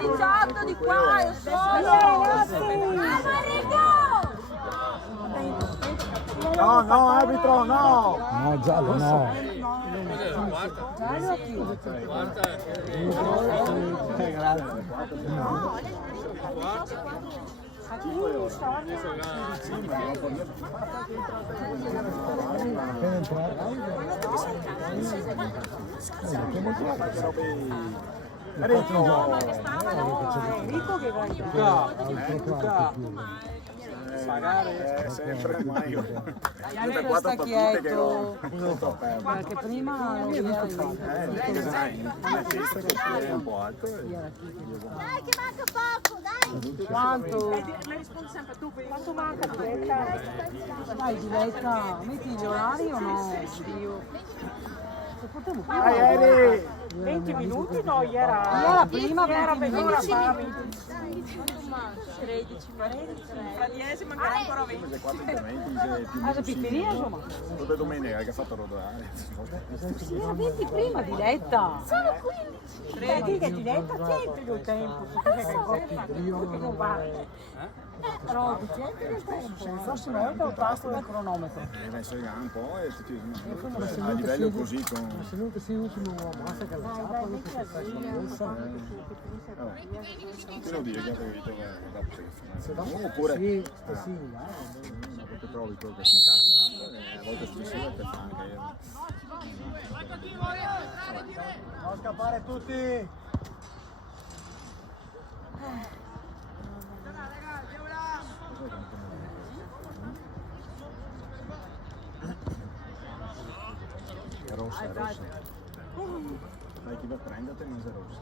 Diciotto di qua, io sono! No, arbitro, no! No, giallo, no. Giallo a chi? A chi? appena entrato. Enrico che va Pagare sempre mai. Adesso sta quieto. Perché prima non era È un po' alto. Dai che manca poco, dai! quanto? Quanto manca Diletta? Dai Diletta, metti gli orari o no? Se potevo Dai Eri! 20 minuti no, era prima 20 minuti. 13, la 10 mancano ancora 20. Queste 4 interventi più Ah, pizzeria insomma. Tutte domenica che ha fatto rodare. Era 20 prima Diletta. Sono 15! Vedi che Diletta sempre del tempo. Che non vale. Però gente del tempo. Prossima volta lo passo del cronometro. Deve essere un po' e a livello così con... Se non che sei l'ultimo massa che la ciappa, non che si fai con l'ulsa. Che lo dire che ha capito da Se va oppure sì, sì, perché trovi quello che si incassa e a volte successivo te fa anche Non scappare tutti! è rossa. Dai chi va a prenderti ma è rossa.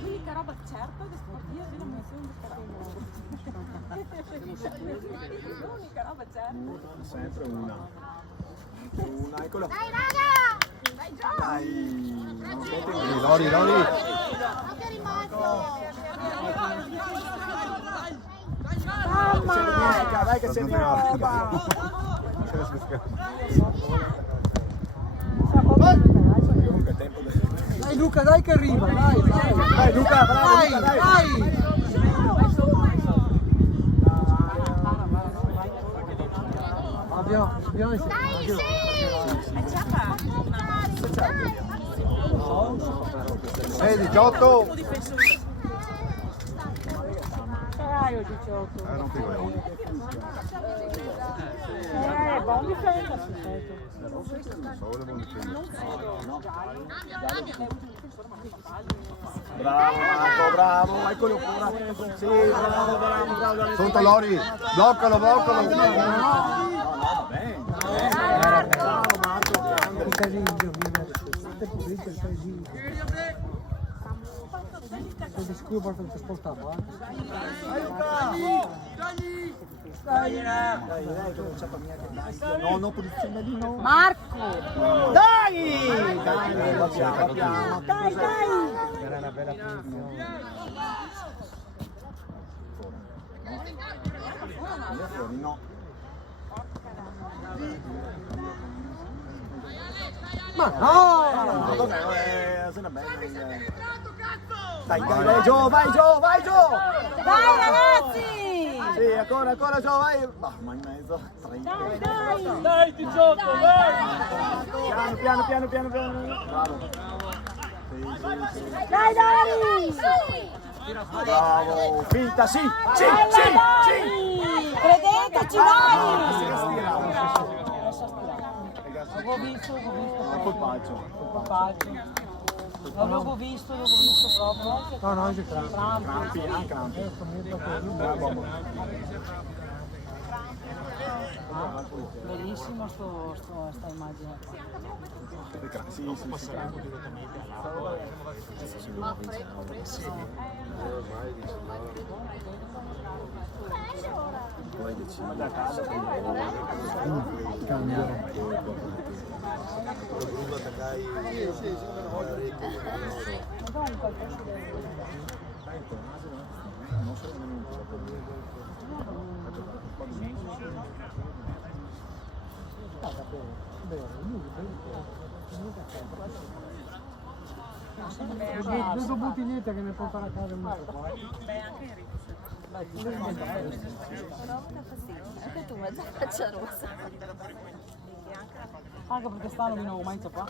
L'unica roba certa che sportiva è la menzione di l'unica roba certa. Sempre una, eccola. Dai raga! Dai gioco! Dai, non so te. Lori. Non ti è rimasto! Mamma! Dai che c'è di roba! Comunque è tempo del... Dai Luca, dai che arriva, dai. Dai Luca, bravo Luca, dai! Abbiamo Dai, sì! Sei 18! Sarai 18. Non ti volevo. buon difendersi. Bravo Marco, bravo, eccolo ancora. Sì, bravo. Sotto Lori, bloccalo. Va bene. Bravo Marco, il casino, di sicuro porta il trasportato, Dai, no, posizione lì, no. Marco! Dai! Dai! era una bella punizione. No. Ma no! Vabbè, sono bene. Dai, Gio, vai Gio! Dai ragazzi! Sì, ancora Gio, vai! Ma in mezzo. Dai, Ticciotto, vai! Piano. Bravo. Dai! Bravo, finta, sì! Credeteci, dai! L'ho visto Colpaccio. L'avevo visto proprio. No, c'è Crampi. Bellissimo sta immagine. Sì. Vedo bottiglietta che ne porta a casa in mezzo qua. Anche tu, mezza faccia rossa. Anche perché stanno di nuovo Mainz qua.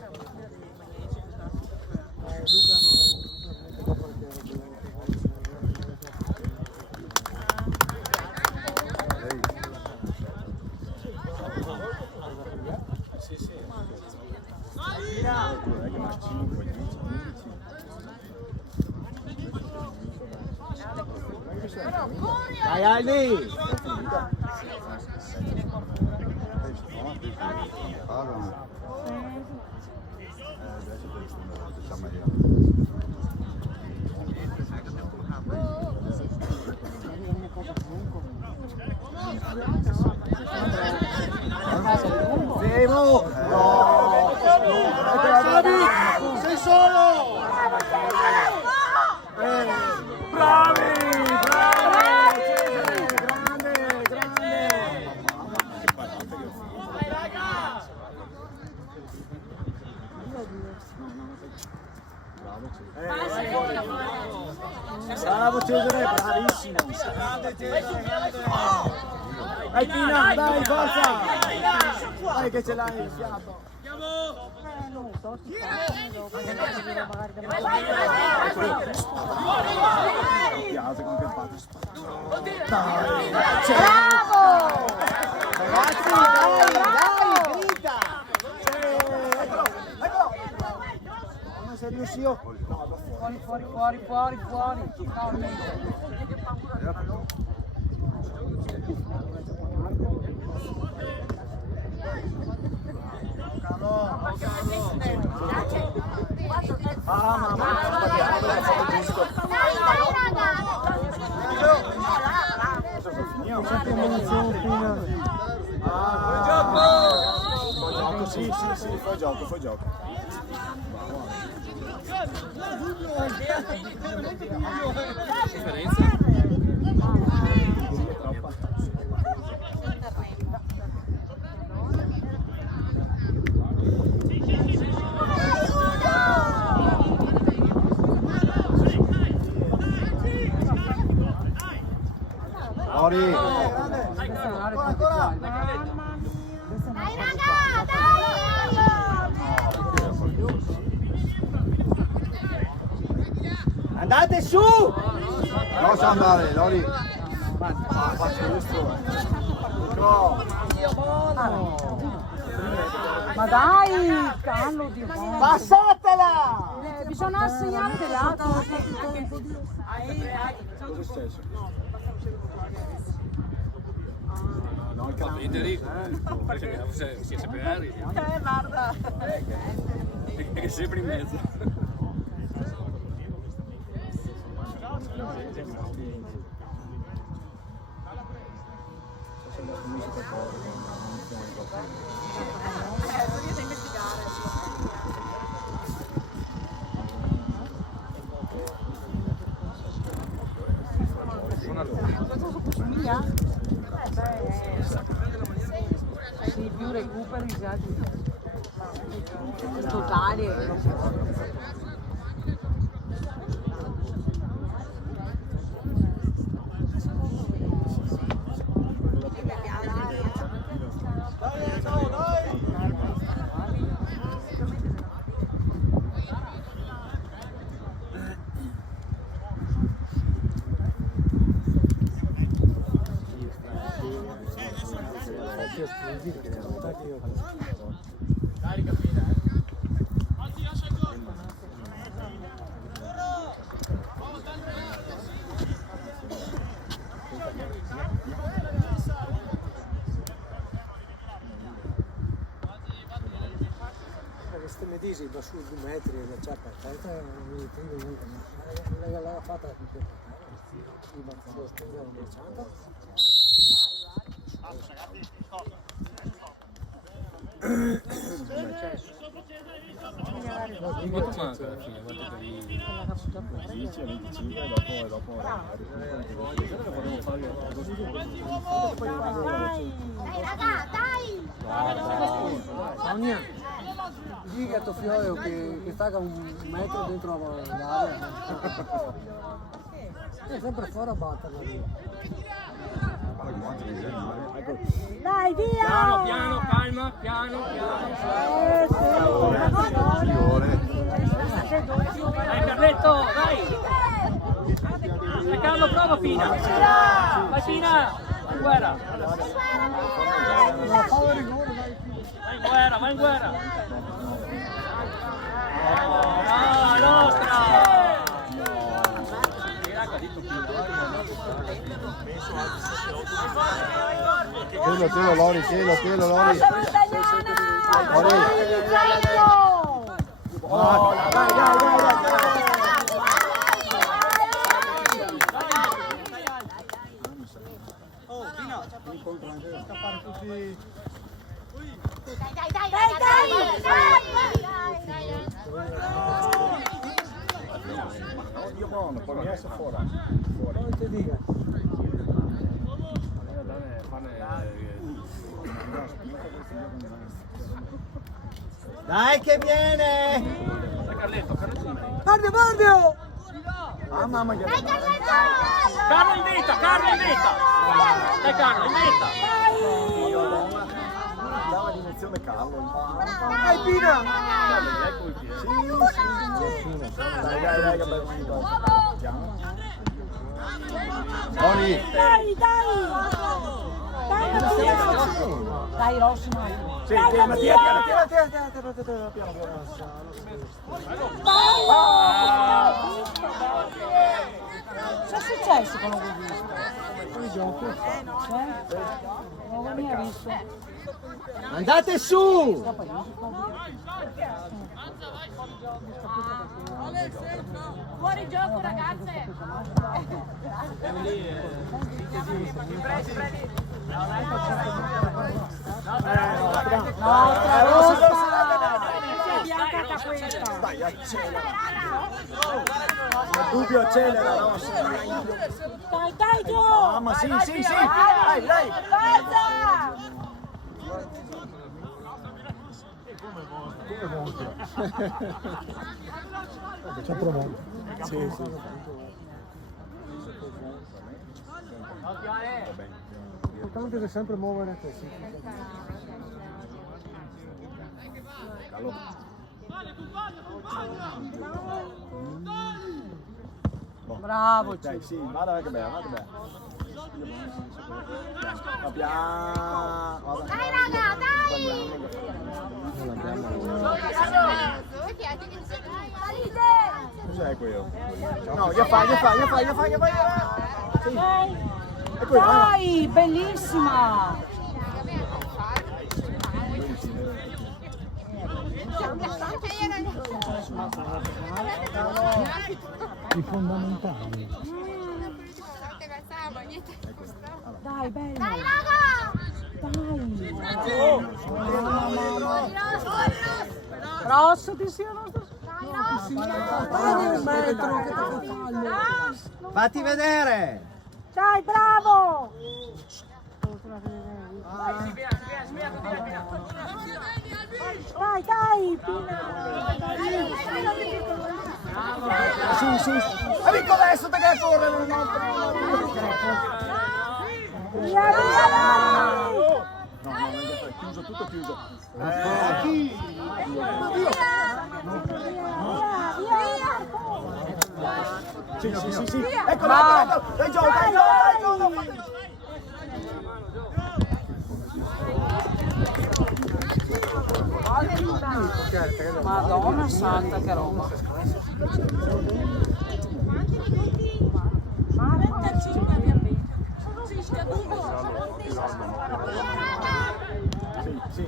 Dai Ali! Fermo! No! Sei solo! Bravi! Bravo Cesare, bravissimo! Vai Pina, dai, forza! Dai che ce l'hai il fiato! Piazza con che fatto spazio! Dai! Bravo! Ragazzi, dai, grita! Eccolo! Non sei riuscito? Fuori. Sì, fai gioco. Lori! Andate su! Cosa andare, Lori? Faccio questo. No. buono! Ma dai, callo di buono! Passatela! Bisogna assegnare delle altre. Cosa è successo? No, il canale. Si è sempre aerei. Guarda. È che sempre in mezzo. Sì, più recuperi già di totale. Queste medisi da su 2 metri da ciappa, non mi tiro niente, l'ha fatta completa. Quanto manca alla fine? Quanto per i 10 a 25 dopo vorremmo fare Sonia, dica a tuo figlio che stacca 1 metro dentro l'area. È sempre fuori a batterla lì. Dai, via! Piano, piano, calma, piano, Dai Carletto, dai! Dai Carlo, prova Pina! Vai Pina! Vai in guerra! Vai in guerra! No, nostra! Tienilo Lori, tienilo Lori. Lori! Dai. Io buono, poi mi esce fuori. Non ti dica. Dai che viene! Dai Carletto, Guarda! Ah mamma che... Carlo in vetta! Dai Carlo, in vetta! Dava dimensione Carlo. Dai Pina! Dai, che bello. Dai! Dai, Rossi, Sì, Mattia, piano. Cosa è successo con l'Augusto? Non l'ho mica visto. Andate su! Fuori gioco ragazze! Nostra rossa! Bianca da questa! Dai, accelera! Il dubbio accelera, no? Dai, giù! Mamma, sì! Dai! Forza! Ci ha provato. Sì. L'importante è sempre muovere a testa. Bravo, Dai, sì, guarda che bella. Dai raga, dai! C'è quello. No, gli fai. Sì. Ecco, Dai, bellissima! I fondamentali. Dai, bello! Dai raga! Rosso ti sia nostro. Un metro che ti fallo. Fatti vedere! Dai, bravo! Dai, Sì. Amico adesso te che correre, Via! No, è chiuso, tutto chiuso. Sì. Ecco, dai, Gio. Madonna santa, che roba. Sì.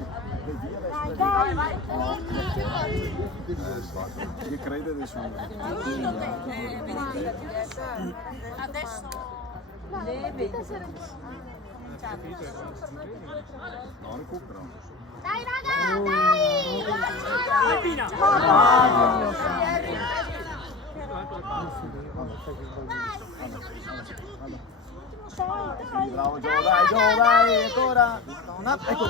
Che crede adesso? Adesso No, recupero. dai raga, dai! Vai Pina! Bravo Gio, dai, ancora. Ecco.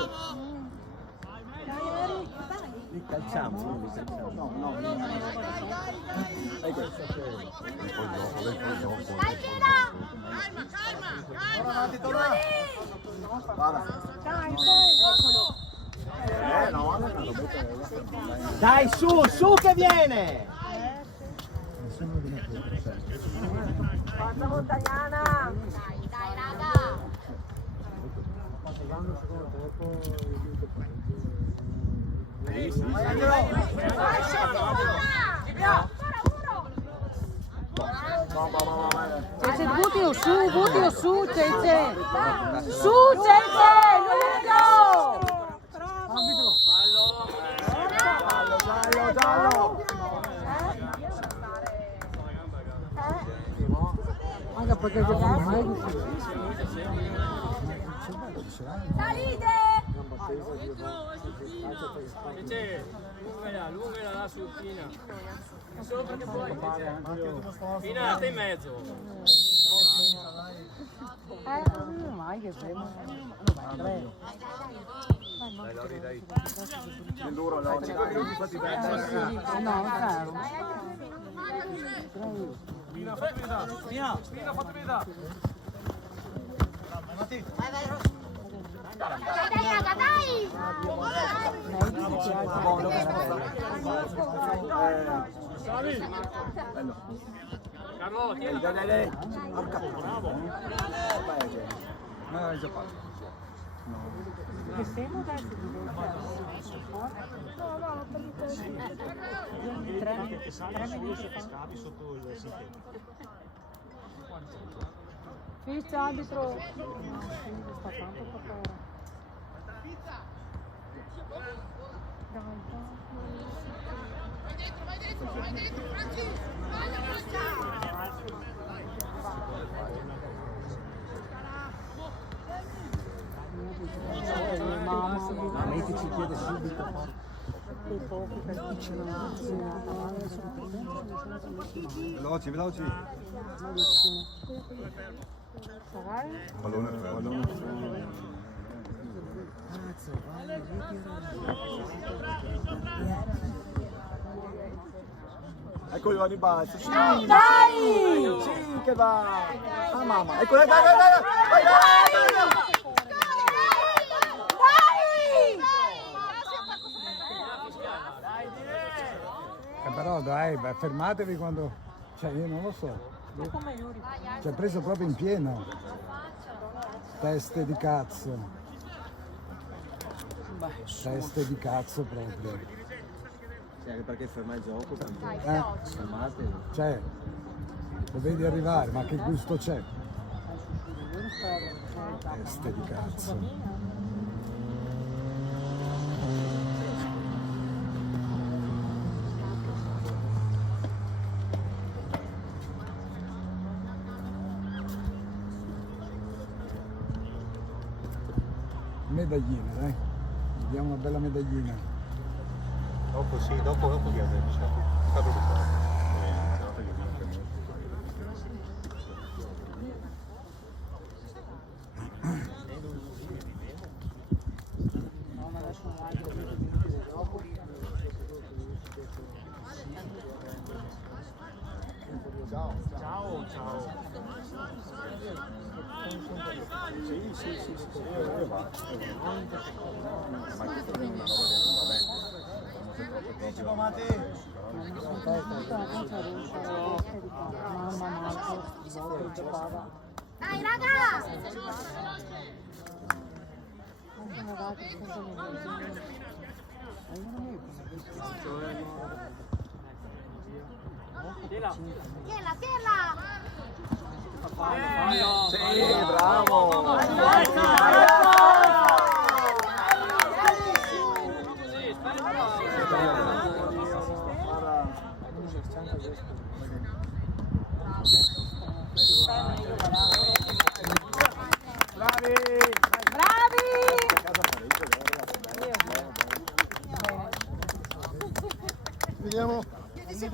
Li calciamo, non li calciamo. No. Ecco. Dai Pina! Guarda. Dai, su che viene! Forza Montagnana! Dai raga! Cece, buttilo su, Cece! Su, Cece! Lungo! Giallo. Anche perché che fa mai Salite! Lunga là su Pina. Solo perché poi. Pina, stai in mezzo. Mai che sei? Dai Lori, dai. Il duro, Lori. No, caro. Pina, fatti vedere. Dai raga, dai! Bello. Carlo, tieni. Dai. Porca bravo. Ma l'hai già fatto. Che stiamo adesso? Tre minuti fa. Fisch arbitro. Sta tanto papà. La metti ci chiede subito. Veloci. Pallone fermo. Ecco Ivani Balzo. Sì, Dai! sì, che va. Ah mamma. Ecco, dai. Però dai, fermatevi quando... Cioè io non lo so. Ci ha preso proprio in pieno. Teste di cazzo. Teste di cazzo proprio. Sì, anche perché ferma il gioco, fermate. Cioè, lo vedi arrivare, ma che gusto c'è? Teste di cazzo. Medaglina, dai. Gli diamo una bella medaglina. Dopo sì, dopo che avete sta preoccupato. Dai raga! Tienla, tienla! Sì, bravo! Bravi!